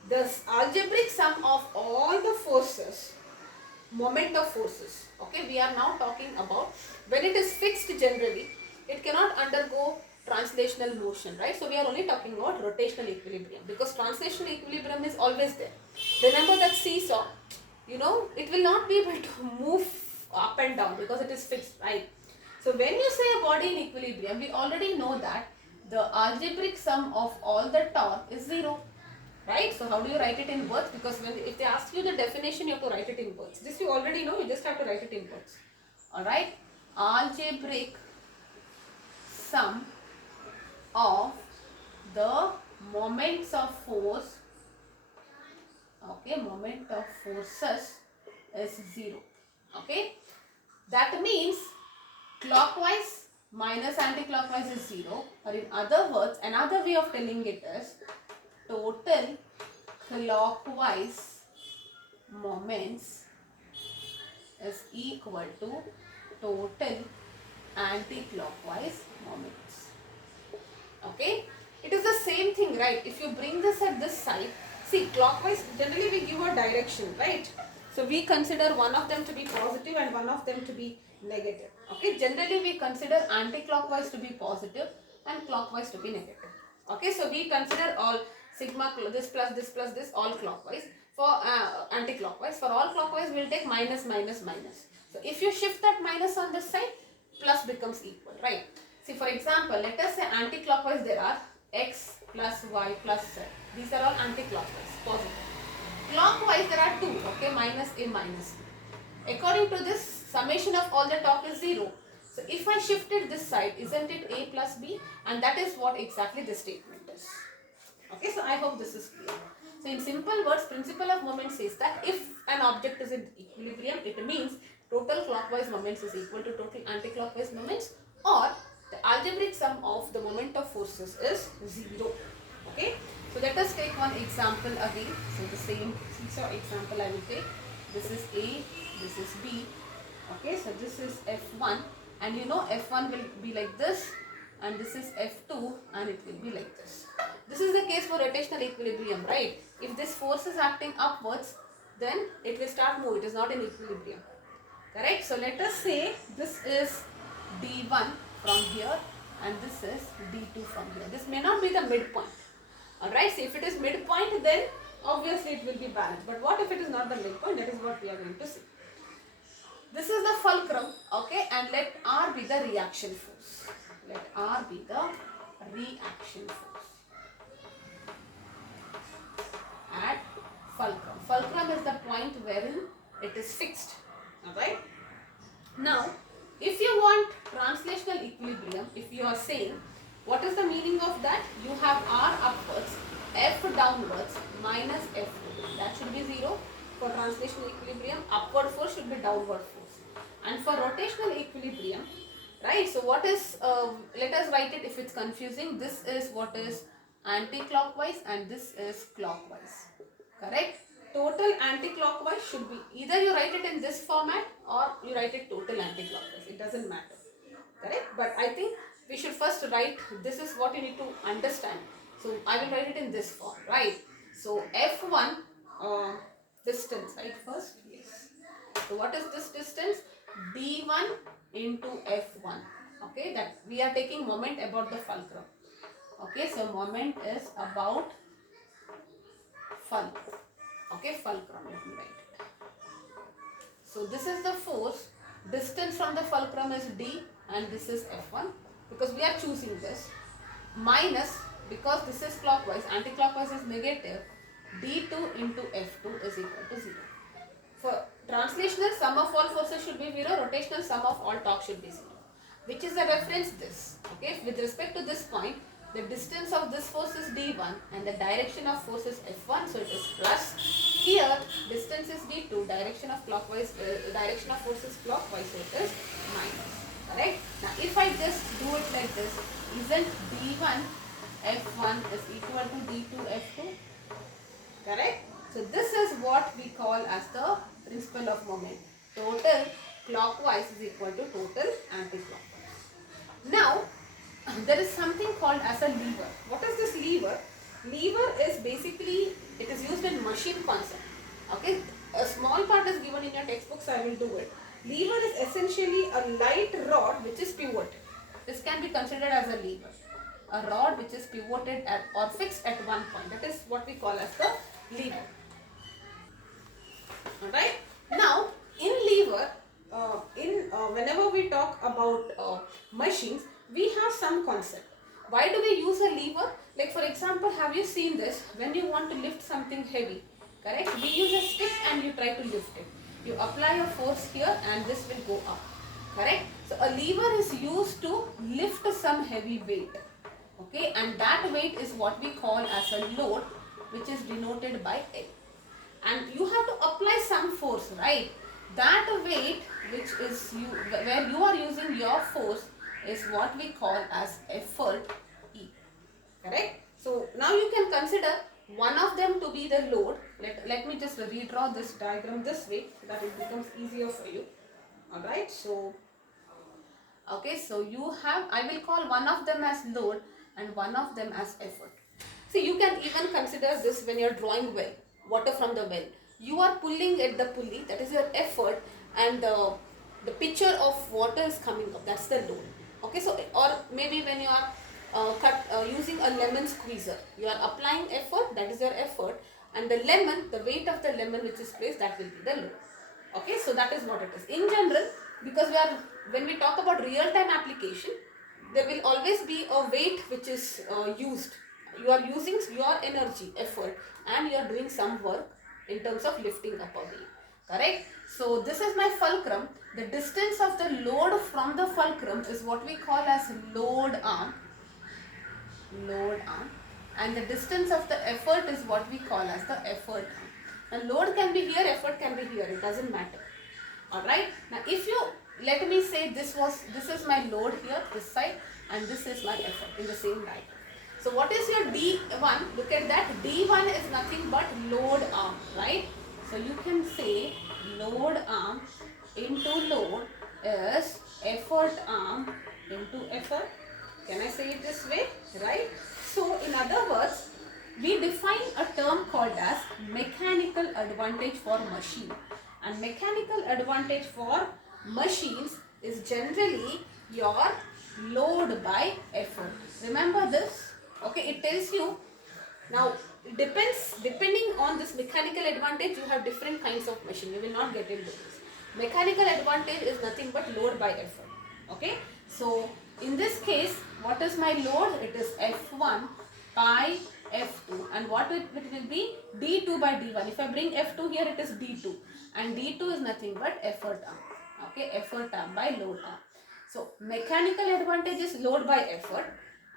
the algebraic sum of all the forces, moment of forces. Okay. We are now talking about when it is fixed generally, it cannot undergo translational motion, right? So we are only talking about rotational equilibrium because translational equilibrium is always there. Remember that seesaw, you know, it will not be able to move up and down because it is fixed, right? So when you say a body in equilibrium, we already know that the algebraic sum of all the torque is 0, right? So how do you write it in words? Because if they ask you the definition, you have to write it in words. This you already know, you just have to write it in words. Alright? Algebraic sum of the moments of force, okay, moment of forces is 0. Okay, that means clockwise minus anti-clockwise is 0, or in other words, another way of telling it is total clockwise moments is equal to total anti-clockwise moments. Okay, it is the same thing, right? If you bring this at this side, see, clockwise, generally we give a direction, right? So we consider one of them to be positive and one of them to be negative. Okay, generally we consider anti-clockwise to be positive and clockwise to be negative. Okay, so we consider all sigma this all clockwise. For anti-clockwise, for all clockwise we'll take minus minus minus. So if you shift that minus on this side, plus becomes equal, right? See, for example, let us say anti-clockwise there are x plus y plus z. These are all anti-clockwise, positive. Clockwise there are 2, okay, minus a minus b. According to this, summation of all the top is 0. So if I shifted this side, isn't it a plus b? And that is what exactly this statement is. Okay, so I hope this is clear. So in simple words, principle of moment says that if an object is in equilibrium, it means total clockwise moments is equal to total anti-clockwise moments, or the algebraic sum of the moment of forces is 0. Okay, so let us take one example again. So the same seesaw example I will take. This is A, this is B. Okay, so this is F1, and you know F1 will be like this, and this is F2, and it will be like this. This is the case for rotational equilibrium, right? If this force is acting upwards, then it will start move. It is not in equilibrium. Correct? So let us say this is D1 from here and this is D2 from here. This may not be the midpoint. Alright, so if it is midpoint, then obviously it will be balanced. But what if it is not the midpoint? That is what we are going to see. This is the fulcrum, okay, and let R be the reaction force. Let R be the reaction force at fulcrum. Fulcrum is the point wherein it is fixed. Alright. Now, if you want translational equilibrium, if you are saying, what is the meaning of that? You have R upwards, F downwards, minus F. That should be 0. For translational equilibrium, upward force should be downward force. And for rotational equilibrium, right? So what is, let us write it if it's confusing. This is what is anti-clockwise and this is clockwise. Correct? Total anti-clockwise should be, either you write it in this format or you write it total anti-clockwise. It doesn't matter. Correct? But I think we should first write, this is what you need to understand. So I will write it in this form, right? So F1 distance, right? First, yes. So what is this distance? D1 into F1. Okay, that we are taking moment about the fulcrum. Okay, so moment is about fulcrum. Okay, fulcrum, let me write it. So this is the force. Distance from the fulcrum is D and this is F1 because we are choosing this. Minus, because this is clockwise, anti-clockwise is negative, D2 into F2 is equal to 0. For translational, sum of all forces should be 0, rotational sum of all torque should be 0. Which is the reference this. Okay, with respect to this point, the distance of this force is D1 and the direction of force is F1, so it is plus. Here, distance is D2, direction of clockwise, direction of force is clockwise, so it is minus. Correct? Now, if I just do it like this, isn't D1 F1 is equal to D2 F2? Correct? So this is what we call as the principle of moment. Total clockwise is equal to total anti-clockwise. Now, there is something called as a lever. What is this lever? Lever is basically, it is used in machine concept. Okay, a small part is given in your textbooks, I will do it. Lever is essentially a light rod which is pivoted. This can be considered as a lever. A rod which is pivoted at, or fixed at one point. That is what we call as the lever. Alright. Now, in lever, whenever we talk about machines, we have some concept. Why do we use a lever? Like for example, have you seen this? When you want to lift something heavy, correct? We use a stick and you try to lift it. You apply a force here and this will go up. Correct? So a lever is used to lift some heavy weight. Okay, and that weight is what we call as a load, which is denoted by L. And you have to apply some force, right? That weight which is where you are using your force is what we call as effort E. Correct? So now you can consider one of them to be the load. Let me just redraw this diagram this way so that it becomes easier for you. Alright, so okay, so you have, I will call one of them as load and one of them as effort. See, you can even consider this when you are drawing well, water from the well. You are pulling at the pulley, that is your effort, and the pitcher of water is coming up, that's the load. Okay, so or maybe when you are using a lemon squeezer, you are applying effort, that is your effort, and the lemon, the weight of the lemon which is placed, that will be the load. Okay, so that is what it is. In general, because when we talk about real-time application, there will always be a weight which is used. You are using your energy, effort, and you are doing some work in terms of lifting up a weight. Correct? So this is my fulcrum. The distance of the load from the fulcrum is what we call as load arm. Load arm. And the distance of the effort is what we call as the effort arm. Now load can be here, effort can be here, it doesn't matter. Alright, now if you, let me say this is my load here, this side, and this is my effort in the same diagram. So what is your D1? Look at that, D1 is nothing but load arm, right? So you can say load arm into load is effort arm into effort. Can I say it this way, right? So in other words, we define a term called as mechanical advantage for machine. And mechanical advantage for machines is generally your load by effort. Remember this? Okay, it tells you. Now, it depends, depending on this mechanical advantage, you have different kinds of machine. You will not get into this. Mechanical advantage is nothing but load by effort. Okay, so in this case, what is my load? It is F1 by F2, and what it will be? D2 by D1. If I bring F2 here, it is D2, and D2 is nothing but effort arm. Okay, effort arm by load arm. So mechanical advantage is load by effort,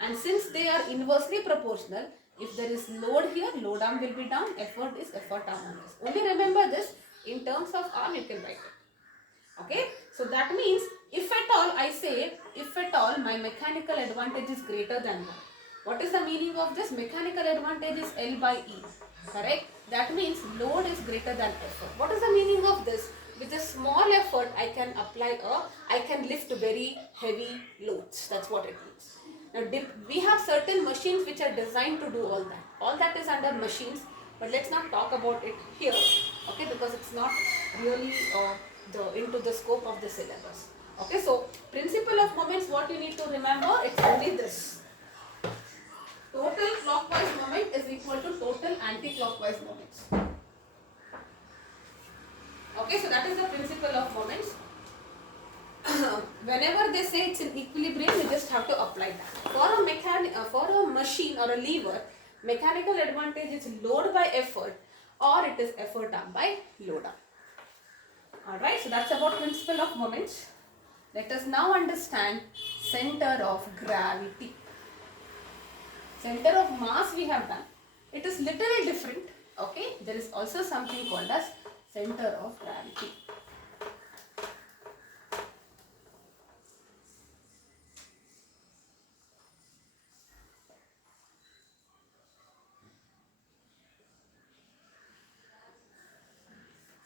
and since they are inversely proportional, if there is load here, load arm will be down, effort is effort arm on this. Only remember this, in terms of arm you can write it. Okay, so that means if at all I say, if at all my mechanical advantage is greater than 1. What is the meaning of this? Mechanical advantage is L by E, correct? That means load is greater than effort. What is the meaning of this? With a small effort, I can lift very heavy loads. That's what it means. Now, we have certain machines which are designed to do all that. All that is under machines, but let's not talk about it here, okay? Because it's not really into the scope of the syllabus. Okay, so principle of moments, what you need to remember, it's only this. Total clockwise moment is equal to total anti-clockwise moments. Okay, so that is the principle of moments. Whenever they say it's in equilibrium, you just have to apply that. For a machine or a lever, mechanical advantage is load by effort, or it is effort arm by load arm. Alright, so that's about principle of moments. Let us now understand center of gravity. Center of mass we have done. It is little different. Okay, there is also something called as center of gravity.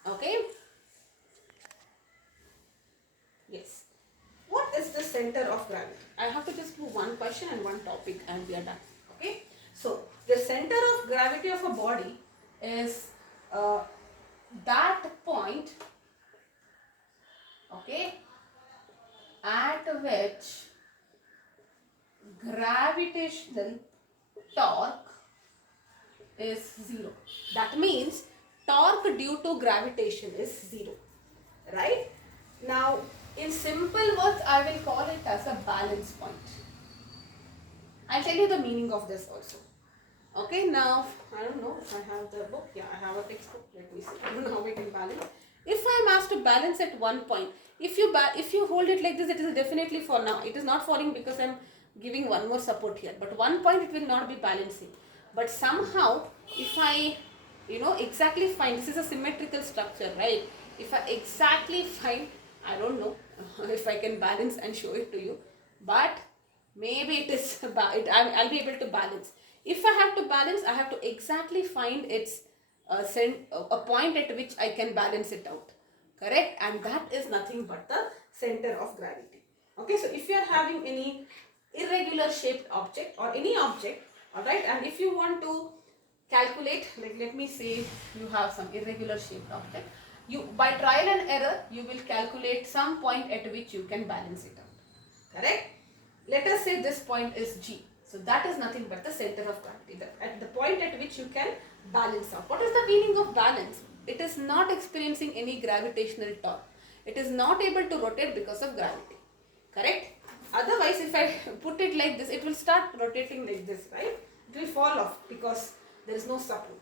Okay. Yes. What is the center of gravity? I have to just do one question and one topic and we are done. Okay. So, the center of gravity of a body is that point, okay, at which gravitational torque is 0. That means torque due to gravitation is 0. Right? Now, in simple words, I will call it as a balance point. I'll tell you the meaning of this also. Okay, now, I don't know if I have the book. Yeah, I have a textbook. Let me see. I don't know how we can balance. If I am asked to balance at one point, if you hold it like this, it is definitely fall now. It is not falling because I am giving one more support here. But one point it will not be balancing. But somehow, if I, exactly find, this is a symmetrical structure, right? If I exactly find, I don't know if I can balance and show it to you. But maybe it is, I'll be able to balance. If I have to balance, I have to exactly find its a point at which I can balance it out. Correct? And that is nothing but the center of gravity. Okay, so if you are having any irregular shaped object or any object, alright, and if you want to calculate, like let me say you have some irregular shaped object, you by trial and error you will calculate some point at which you can balance it out. Correct? Let us say this point is G. So that is nothing but the center of gravity, at the point at which you can balance out. What is the meaning of balance? It is not experiencing any gravitational torque. It is not able to rotate because of gravity. Correct? Otherwise, if I put it like this, it will start rotating like this, right? It will fall off because there is no support.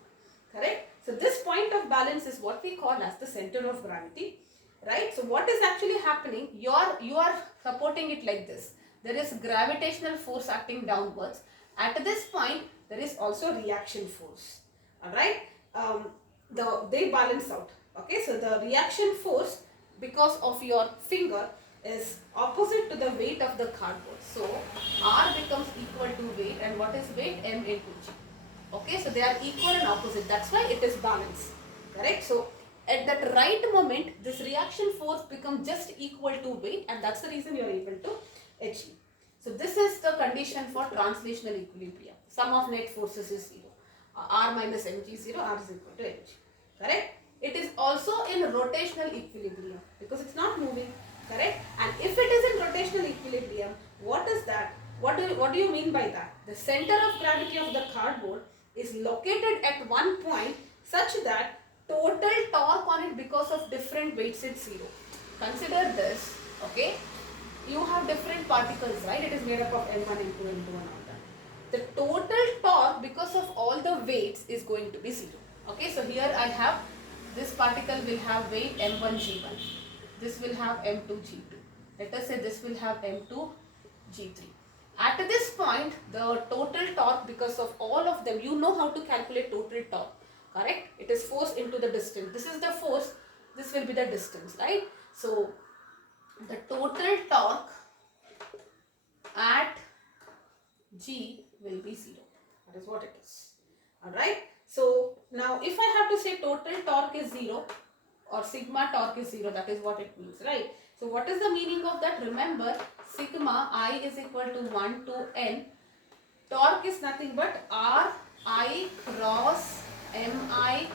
Correct? So this point of balance is what we call as the center of gravity, right? So what is actually happening? You are supporting it like this. There is gravitational force acting downwards. At this point, there is also reaction force. All right? They balance out. Okay, so the reaction force because of your finger is opposite to the weight of the cardboard. So R becomes equal to weight, and what is weight? M into G. Okay, so they are equal and opposite. That's why it is balanced. Correct? So at that right moment, this reaction force becomes just equal to weight, and that's the reason you are able to achieve. So this is the condition for translational equilibrium. Sum of net forces is 0. R minus mg 0, R is equal to mg. Correct? It is also in rotational equilibrium because it's not moving. Correct? And if it is in rotational equilibrium, what is that? What do you mean by that? The center of gravity of the cardboard is located at one point such that total torque on it because of different weights is 0. Consider this, okay? You have different particles, right? It is made up of M1, M2, M2 and all that. The total torque because of all the weights is going to be 0. Okay, so here I have this particle will have weight M1 G1. This will have M2 G2. Let us say this will have M2 G3. At this point, the total torque because of all of them, you know how to calculate total torque, correct? It is force into the distance. This is the force, this will be the distance, right? So, the total torque at G will be 0. That is what it is. Alright. So, now if I have to say total torque is 0 or sigma torque is 0, that is what it means, right? So, what is the meaning of that? Remember, sigma I is equal to 1 to N. Torque is nothing but R I cross M I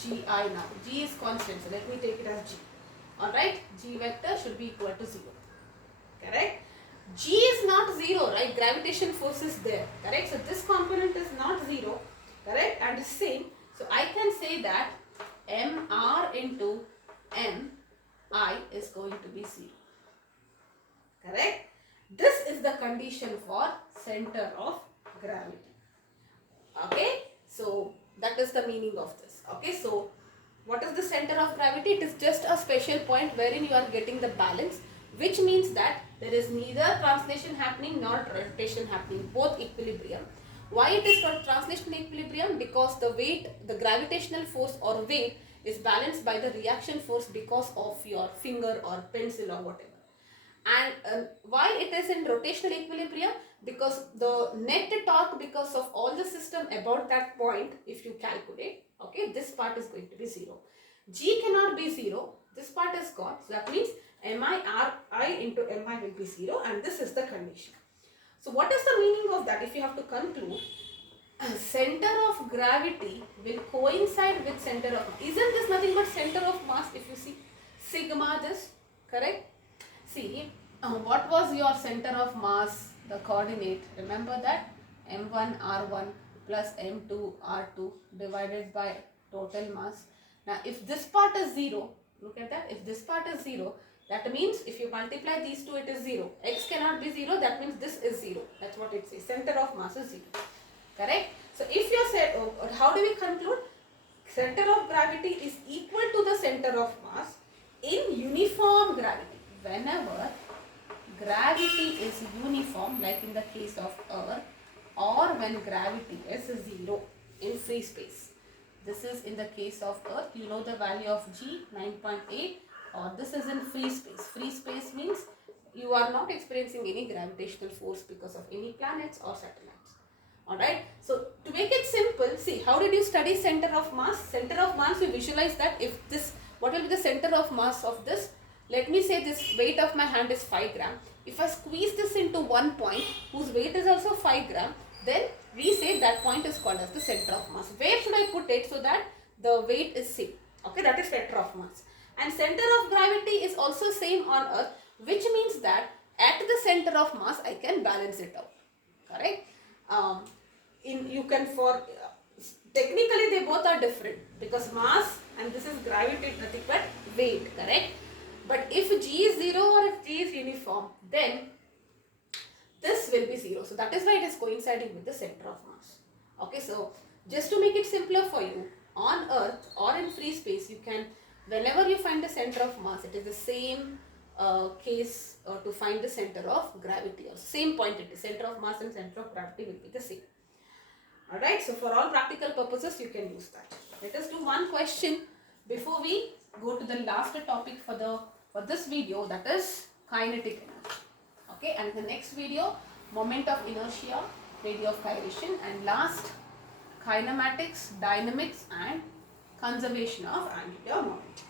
G I now. G is constant, so let me take it as G. Alright, G vector should be equal to 0. Correct? G is not 0, right? Gravitation force is there. Correct? So this component is not 0. Correct? And same. So I can say that MR into MI is going to be 0. Correct? This is the condition for center of gravity. Okay? So that is the meaning of this. Okay? So what is the center of gravity? It is just a special point wherein you are getting the balance, which means that there is neither translation happening nor rotation happening, both equilibrium. Why it is called translational equilibrium? Because the weight, the gravitational force or weight is balanced by the reaction force because of your finger or pencil or whatever. And why it is in rotational equilibrium? Because the net torque because of all the system about that point, if you calculate, okay, this part is going to be 0. G cannot be 0. This part is gone. So that means MI into MI will be 0, and this is the condition. So what is the meaning of that? If you have to conclude, center of gravity will coincide with center of mass. Isn't this nothing but center of mass? If you see sigma this, correct? See, what was your center of mass, the coordinate? Remember that? M1 R1 plus M2 R2 divided by total mass. Now, if this part is 0, look at that. If this part is 0, that means if you multiply these two, it is 0. X cannot be 0, that means this is 0. That's what it says. Center of mass is 0. Correct? So, if you said, how do we conclude? Center of gravity is equal to the center of mass in uniform gravity. Whenever gravity is uniform, like in the case of Earth, or when gravity is 0 in free space. This is in the case of Earth. You know the value of G, 9.8, or this is in free space. Free space means you are not experiencing any gravitational force because of any planets or satellites. Alright, so to make it simple, see, how did you study center of mass? Center of mass, you visualize that if this, what will be the center of mass of this? Let me say this weight of my hand is 5 gram. If I squeeze this into one point whose weight is also 5 gram, then we say that point is called as the center of mass. Where should I put it so that the weight is same? Okay, that is center of mass. And center of gravity is also same on earth, which means that at the center of mass I can balance it out. Correct? You can technically they both are different because mass and this is gravity, nothing but weight, correct? But if G is 0 or if G is uniform, then this will be 0. So that is why it is coinciding with the center of mass. Okay, so just to make it simpler for you, on earth or in free space, you can, whenever you find the center of mass, it is the same case to find the center of gravity, or same point, it is center of mass and center of gravity will be the same. Alright, so for all practical purposes you can use that. Let us do one question before we go to the last topic for this video, that is kinetic energy. Okay, and the next video, moment of inertia, radio of gyration, and last, kinematics, dynamics and conservation of angular moment.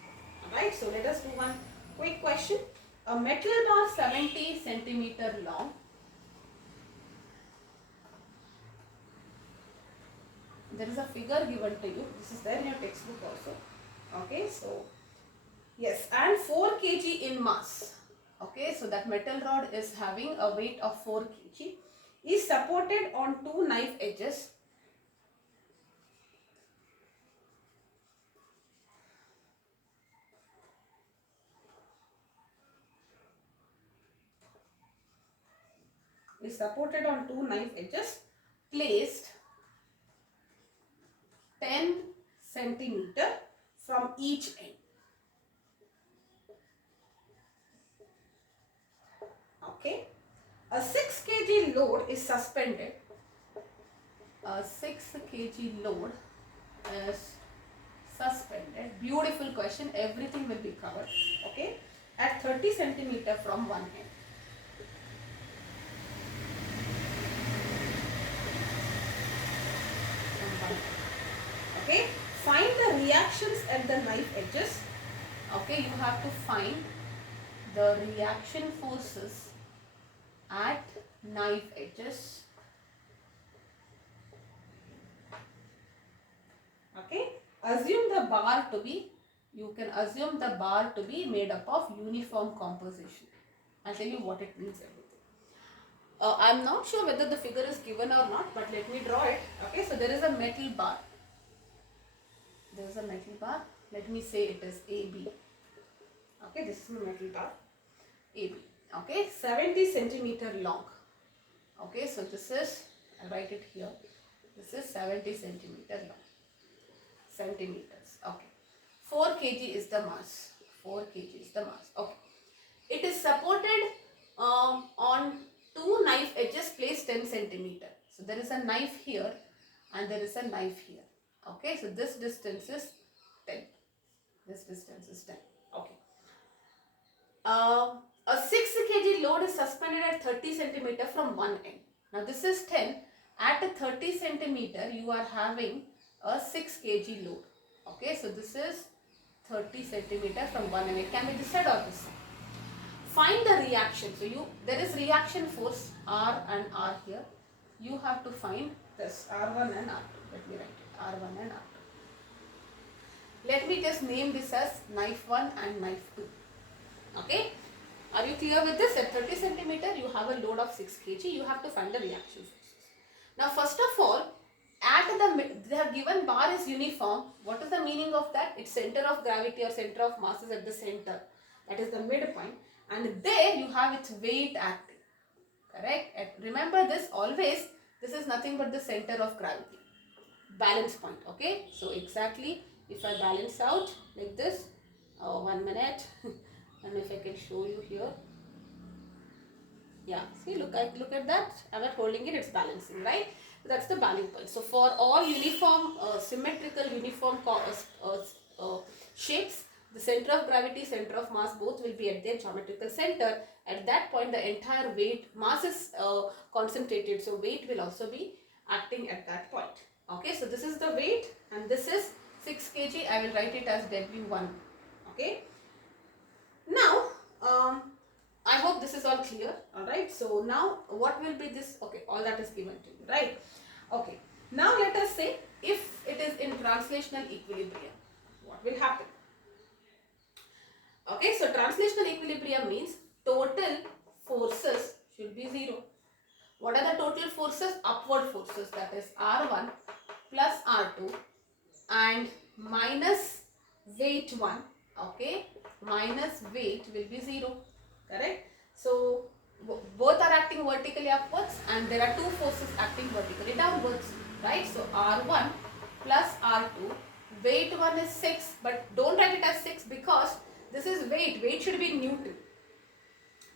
Alright, so let us do one quick question. A metal bar 70 centimeter long there is a figure given to you. This is there in your textbook also. Okay, so yes, and 4 kg in mass. Okay, so that metal rod is having a weight of 4 kg, is supported on 2 knife edges. Is supported on 2 knife edges placed 10 centimeter from each end. Okay, a 6 kg load is suspended. A 6 kg load is suspended. Beautiful question. Everything will be covered. Okay, at 30 centimeter from one end. Okay, find the reactions at the knife edges. Okay, you have to find the reaction forces at knife edges. Okay, assume the bar to be, you can assume the bar to be made up of uniform composition. I'll tell you what it means, everything. I'm not sure whether the figure is given or not, but let me draw it. Okay, so there is a metal bar. There is a metal bar. Let me say it is AB. Okay, this is a metal bar. AB. Okay, 70 centimeter long. Okay, so this is, I'll write it here. This is 70 centimeter long. Centimeters. Okay. 4 kg is the mass. 4 kg is the mass. Okay. It is supported on 2 knife edges placed 10 centimeter. So there is a knife here and there is a knife here. Okay, so this distance is 10. This distance is 10. Okay. A 6 kg load is suspended at 30 centimeter from one end. Now this is 10. At a 30 centimeter, you are having a 6 kg load. Okay, so this is 30 centimeter from one end. It can be this side or this side. Find the reaction. So there is reaction force R and R here. You have to find this R1 and R2. Let me write it. R1 and R2. Let me just name this as knife 1 and knife 2. Okay. Are you clear with this? At 30 centimeter, you have a load of 6 kg. You have to find the reaction forces. Now, first of all, they have given bar is uniform. What is the meaning of that? Its center of gravity or center of mass is at the center. That is the midpoint. And there you have its weight acting. Correct? And remember this always. This is nothing but the center of gravity. Balance point. Okay? So, exactly if I balance out like this. 1 minute. And if I can show you here. Yeah, see, look at that. I'm not holding it, it's balancing, right? So that's the balancing point. So for all uniform, symmetrical, uniform shapes, the center of gravity, center of mass, both will be at their geometrical center. At that point, the entire weight, mass is concentrated, so weight will also be acting at that point. Okay, so this is the weight and this is 6 kg. I will write it as W1. Okay. Now, I hope this is all clear. Alright, so now what will be this? Okay, all that is given to you, right? Okay, now let us say if it is in translational equilibrium, what will happen? Okay, so translational equilibrium means total forces should be 0. What are the total forces? Upward forces, that is R1 plus R2 and minus weight 1. Okay, minus weight will be 0. Correct? So both are acting vertically upwards and there are two forces acting vertically downwards. Right? So R1 plus R2, weight 1 is 6, but don't write it as 6 because this is weight. Weight should be Newton.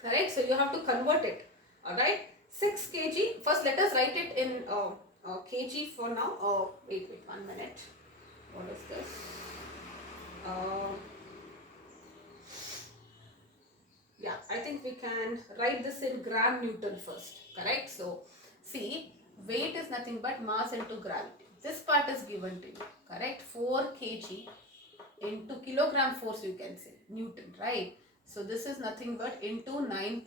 Correct? So you have to convert it. Alright? 6 kg. First let us write it in kg for now. Wait 1 minute. What is this? Yeah, I think we can write this in gram Newton first. Correct? So see, weight is nothing but mass into gravity. This part is given to you. Correct? 4 kg into kilogram force, you can say Newton, right? So this is nothing but into 9.8.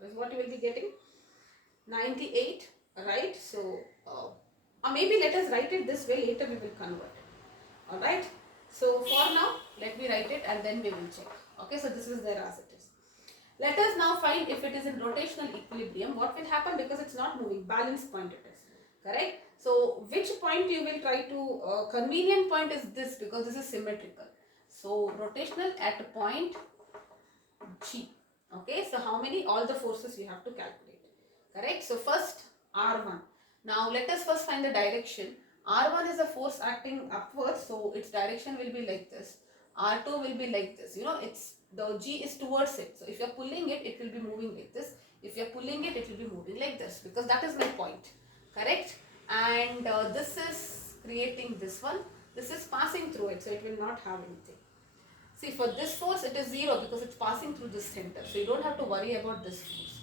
That is what you will be getting. 98, right? So or maybe let us write it this way, later we will convert it. Alright, so for now let me write it and then we will check. Okay, so this is there as it is. Let us now find if it is in rotational equilibrium, what will happen, because it's not moving, balance point it is. Correct? So which point you will try to, convenient point is this because this is symmetrical. So rotational at point G. Okay, so how many? All the forces you have to calculate. Correct? So first R1. Now let us first find the direction. R1 is a force acting upwards, so its direction will be like this. R2 will be like this. You know, it's the G is towards it. So if you are pulling it, it will be moving like this. If you are pulling it, it will be moving like this because that is my point. Correct? And this is creating this one. This is passing through it, so it will not have anything. See, for this force, it is 0 because it's passing through the center. So you don't have to worry about this force.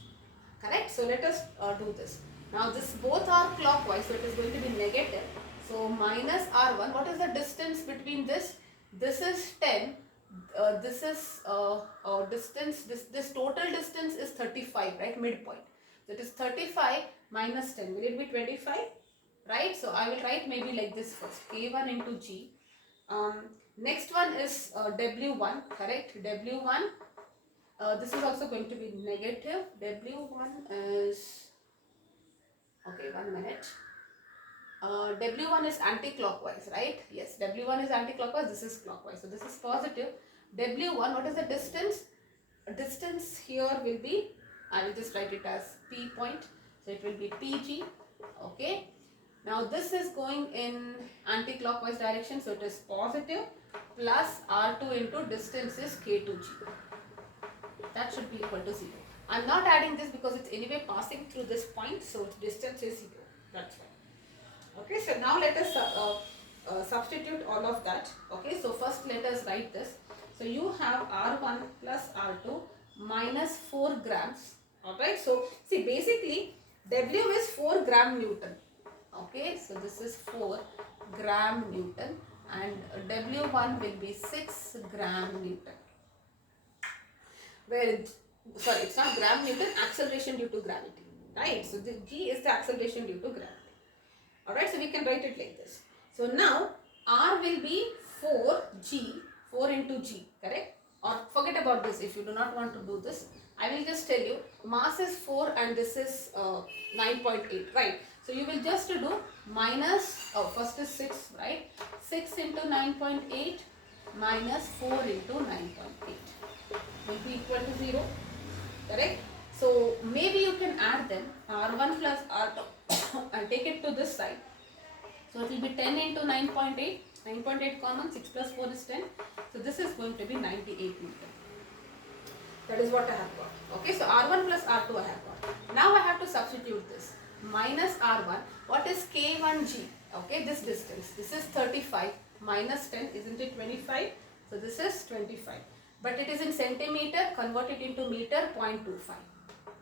Correct? So let us do this. Now this both are clockwise, so it is going to be negative. So minus R1. What is the distance between this? This is 10. This is distance. This total distance is 35, right? Midpoint. So it is 35 minus 10. Will it be 25? Right? So I will write maybe like this first. K1 into G. Next one is W1. Correct? W1. This is also going to be negative. W1 is, okay, 1 minute. W1 is anti-clockwise, right? Yes, W1 is anti-clockwise, this is clockwise. So this is positive. W1, what is the distance? Distance here will be, I will just write it as P point. So it will be PG, okay. Now this is going in anti-clockwise direction, so it is positive plus R2 into distance is K2G. That should be equal to 0. I am not adding this because it's anyway passing through this point, so its distance is 0. That's why. Okay, so now let us substitute all of that. Okay, so first let us write this. So you have R1 plus R2 minus 4 grams. Alright, so see, basically W is 4 gram Newton. Okay, so this is 4 gram Newton and W1 will be 6 gram Newton. Where sorry, it's not gram Newton, acceleration due to gravity, right? So the G is the acceleration due to gravity. Alright, so we can write it like this. So now R will be 4G, 4 into G, correct? Or forget about this if you do not want to do this. I will just tell you, mass is 4 and this is 9.8, right? So you will just do minus, first is 6, right? 6 into 9.8 minus 4 into 9.8 will be equal to 0, correct? So maybe you can add them, R1 plus R2 and take it to this side. So it will be 10 into 9.8, 9.8 common, 6 plus 4 is 10. So this is going to be 98 Newton. That is what I have got. Okay, so R1 plus R2 I have got. Now I have to substitute this. Minus R1, what is K1G? Okay, this distance. This is 35 minus 10, isn't it 25? So this is 25. But it is in centimeter, convert it into meter, 0.25.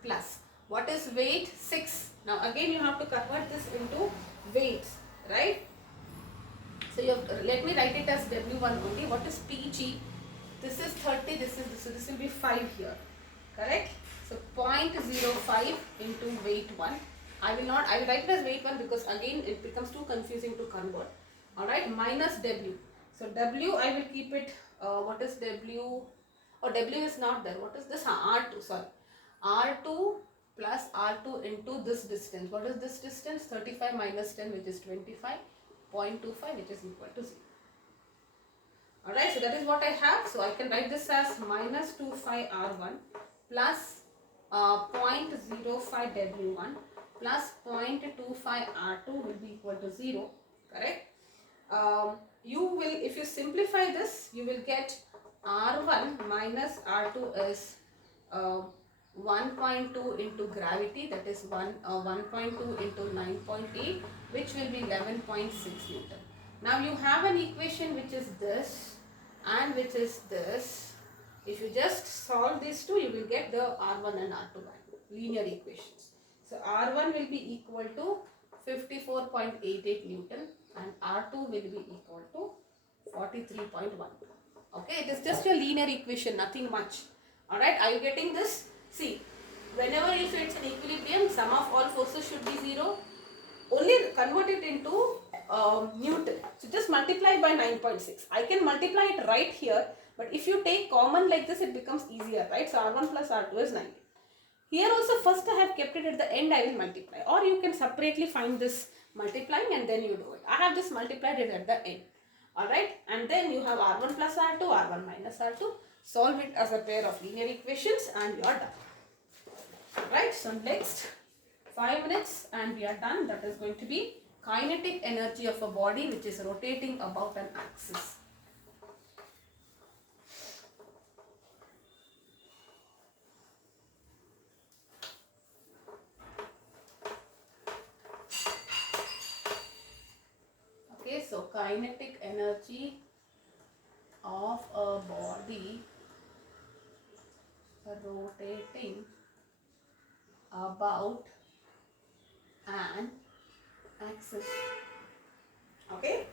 Plus, What is weight? 6. Now again you have to convert this into weights, right? So you have to, let me write it as W1 only. What is PG? This is 30, so this will be 5 here, correct? So 0.05 into weight 1. I will write it as weight 1 because again it becomes too confusing to convert. Alright, minus W. So W I will keep it, what is W? Oh, W is not there. What is this? R2, sorry. R2 plus R2 into this distance. What is this distance? 35 minus 10, which is 25.25, which is equal to 0. Alright, so that is what I have. So I can write this as minus 25 R1 plus 0.05 W1 plus 0.25 R2 will be equal to 0. Correct? You will, if you simplify this, you will get R1 minus R2 is 1.2 into gravity, that is 1.2 into 9.8, which will be 11.6 Newton. Now you have an equation which is this and which is this. If you just solve these two, you will get the R1 and R2 value, linear equations. So R1 will be equal to 54.88 Newton and R2 will be equal to 43.1. Okay, it is just a linear equation, nothing much. Alright, are you getting this? See, whenever if it's an equilibrium, sum of all forces should be 0. Only convert it into Newton. So just multiply by 9.6. I can multiply it right here, but if you take common like this, it becomes easier, right? So R1 plus R2 is 9. Here also first I have kept it at the end, I will multiply. Or you can separately find this multiplying and then you do it. I have just multiplied it at the end. Alright, and then you have R1 plus R2, R1 minus R2. Solve it as a pair of linear equations and you are done. Right, so next 5 minutes and we are done. That is going to be kinetic energy of a body which is rotating about an axis. Okay, so kinetic energy of a body rotating about an axis. Okay.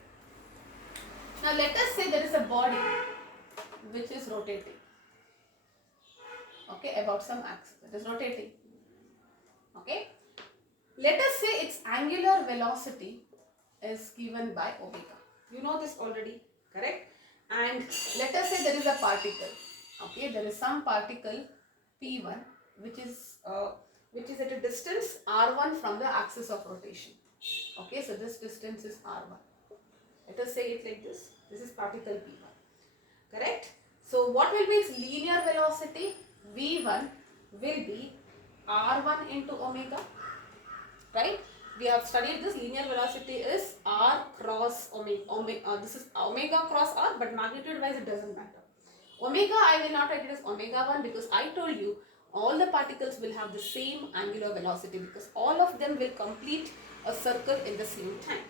Now let us say there is a body which is rotating. Okay, about some axis. It is rotating. Okay. Let us say its angular velocity is given by omega. You know this already, correct? And let us say there is a particle. Okay, there is some particle P1 which is at a distance R1 from the axis of rotation. Okay, so this distance is R1. Let us say it like this. This is particle P1. Correct? So what will be its linear velocity? V1 will be R1 into omega. Right? We have studied this. Linear velocity is R cross omega. This is omega cross R, but magnitude wise it doesn't matter. Omega I will not write it as omega 1 because I told you all the particles will have the same angular velocity because all of them will complete a circle in the same time.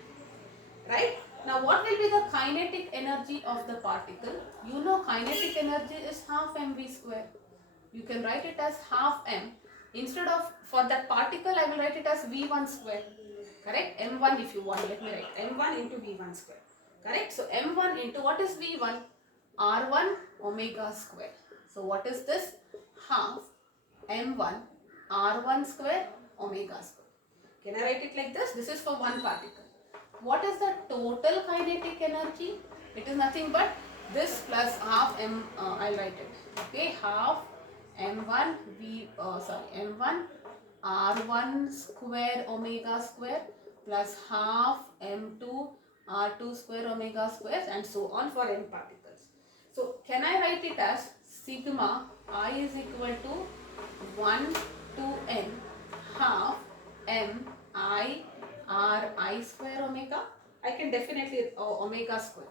Right? Now what will be the kinetic energy of the particle? You know kinetic energy is half mv square. You can write it as half m. Instead of, for that particle I will write it as v1 square. Correct? m1 if you want. Let me write m1 into v1 square. Correct? So m1 into what is v1? R1 omega square. So what is this? Half m1 r1 square omega square. Can I write it like this? This is for one particle. What is the total kinetic energy? It is nothing but this plus half m, I'll write it. Okay, half m1 m1 r1 square omega square plus half m2 r2 square omega squares and so on for n particles. So can I write it as sigma I is equal to 1 to n half m I r I square omega? I can definitely, omega square.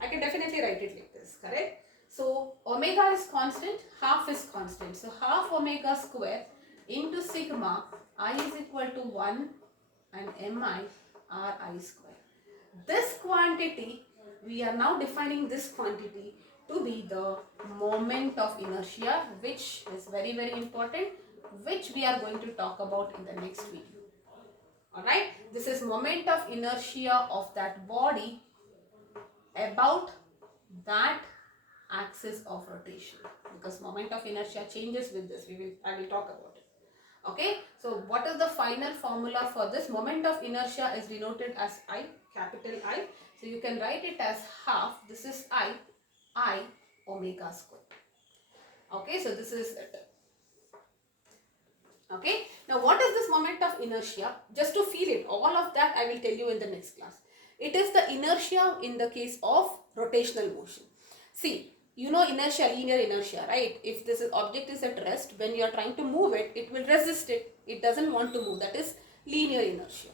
I can definitely write it like this, correct? So omega is constant, half is constant. So half omega square into sigma I is equal to 1 and mi r I square. This quantity, we are now defining this quantity to be the moment of inertia, which is very, very important. which we are going to talk about in the next video. Alright, this is moment of inertia of that body about that axis of rotation, because moment of inertia changes with this. I will talk about it. Okay, so what is the final formula for this? Moment of inertia is denoted as I, capital I. So you can write it as half, this is I omega square. Okay, so this is it. Okay, now what is this moment of inertia? Just to feel it, all of that I will tell you in the next class. It is the inertia in the case of rotational motion. See, you know inertia, linear inertia, right? If this object is at rest, when you are trying to move it, it will resist it. It doesn't want to move. That is linear inertia.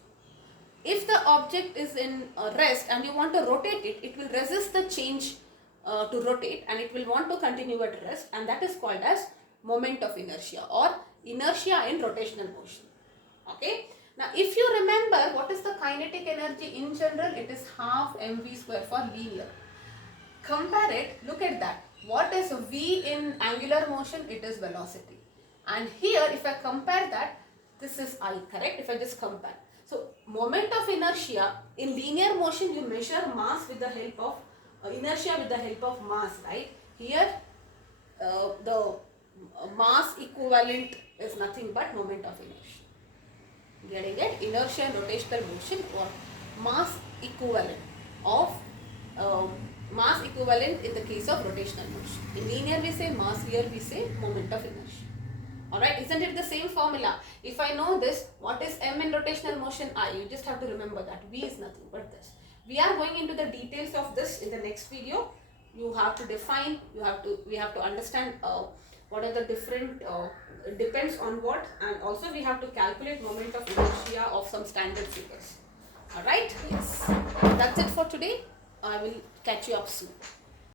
If the object is in rest and you want to rotate it, it will resist the change to rotate, and it will want to continue at rest, and that is called as moment of inertia or inertia in rotational motion. Okay. Now if you remember, what is the kinetic energy in general? It is half mv square for linear. Compare it, look at that. What is v in angular motion? It is velocity. And here if I compare that, this is I, correct? If I just compare. So moment of inertia in linear motion, you measure mass with the help of inertia with the help of mass, right? Here the mass equivalent is nothing but moment of inertia. Getting it? Inertia and rotational motion, or mass equivalent of mass equivalent in the case of rotational motion. In linear we say mass, here we say moment of inertia. Alright, isn't it the same formula? If I know this, what is m in rotational motion? I. You just have to remember that. V is nothing but this. We are going into the details of this in the next video. You have to define, we have to understand what are the different, depends on what, and also we have to calculate moment of inertia of some standard figures. Alright, yes. That's it for today. I will catch you up soon.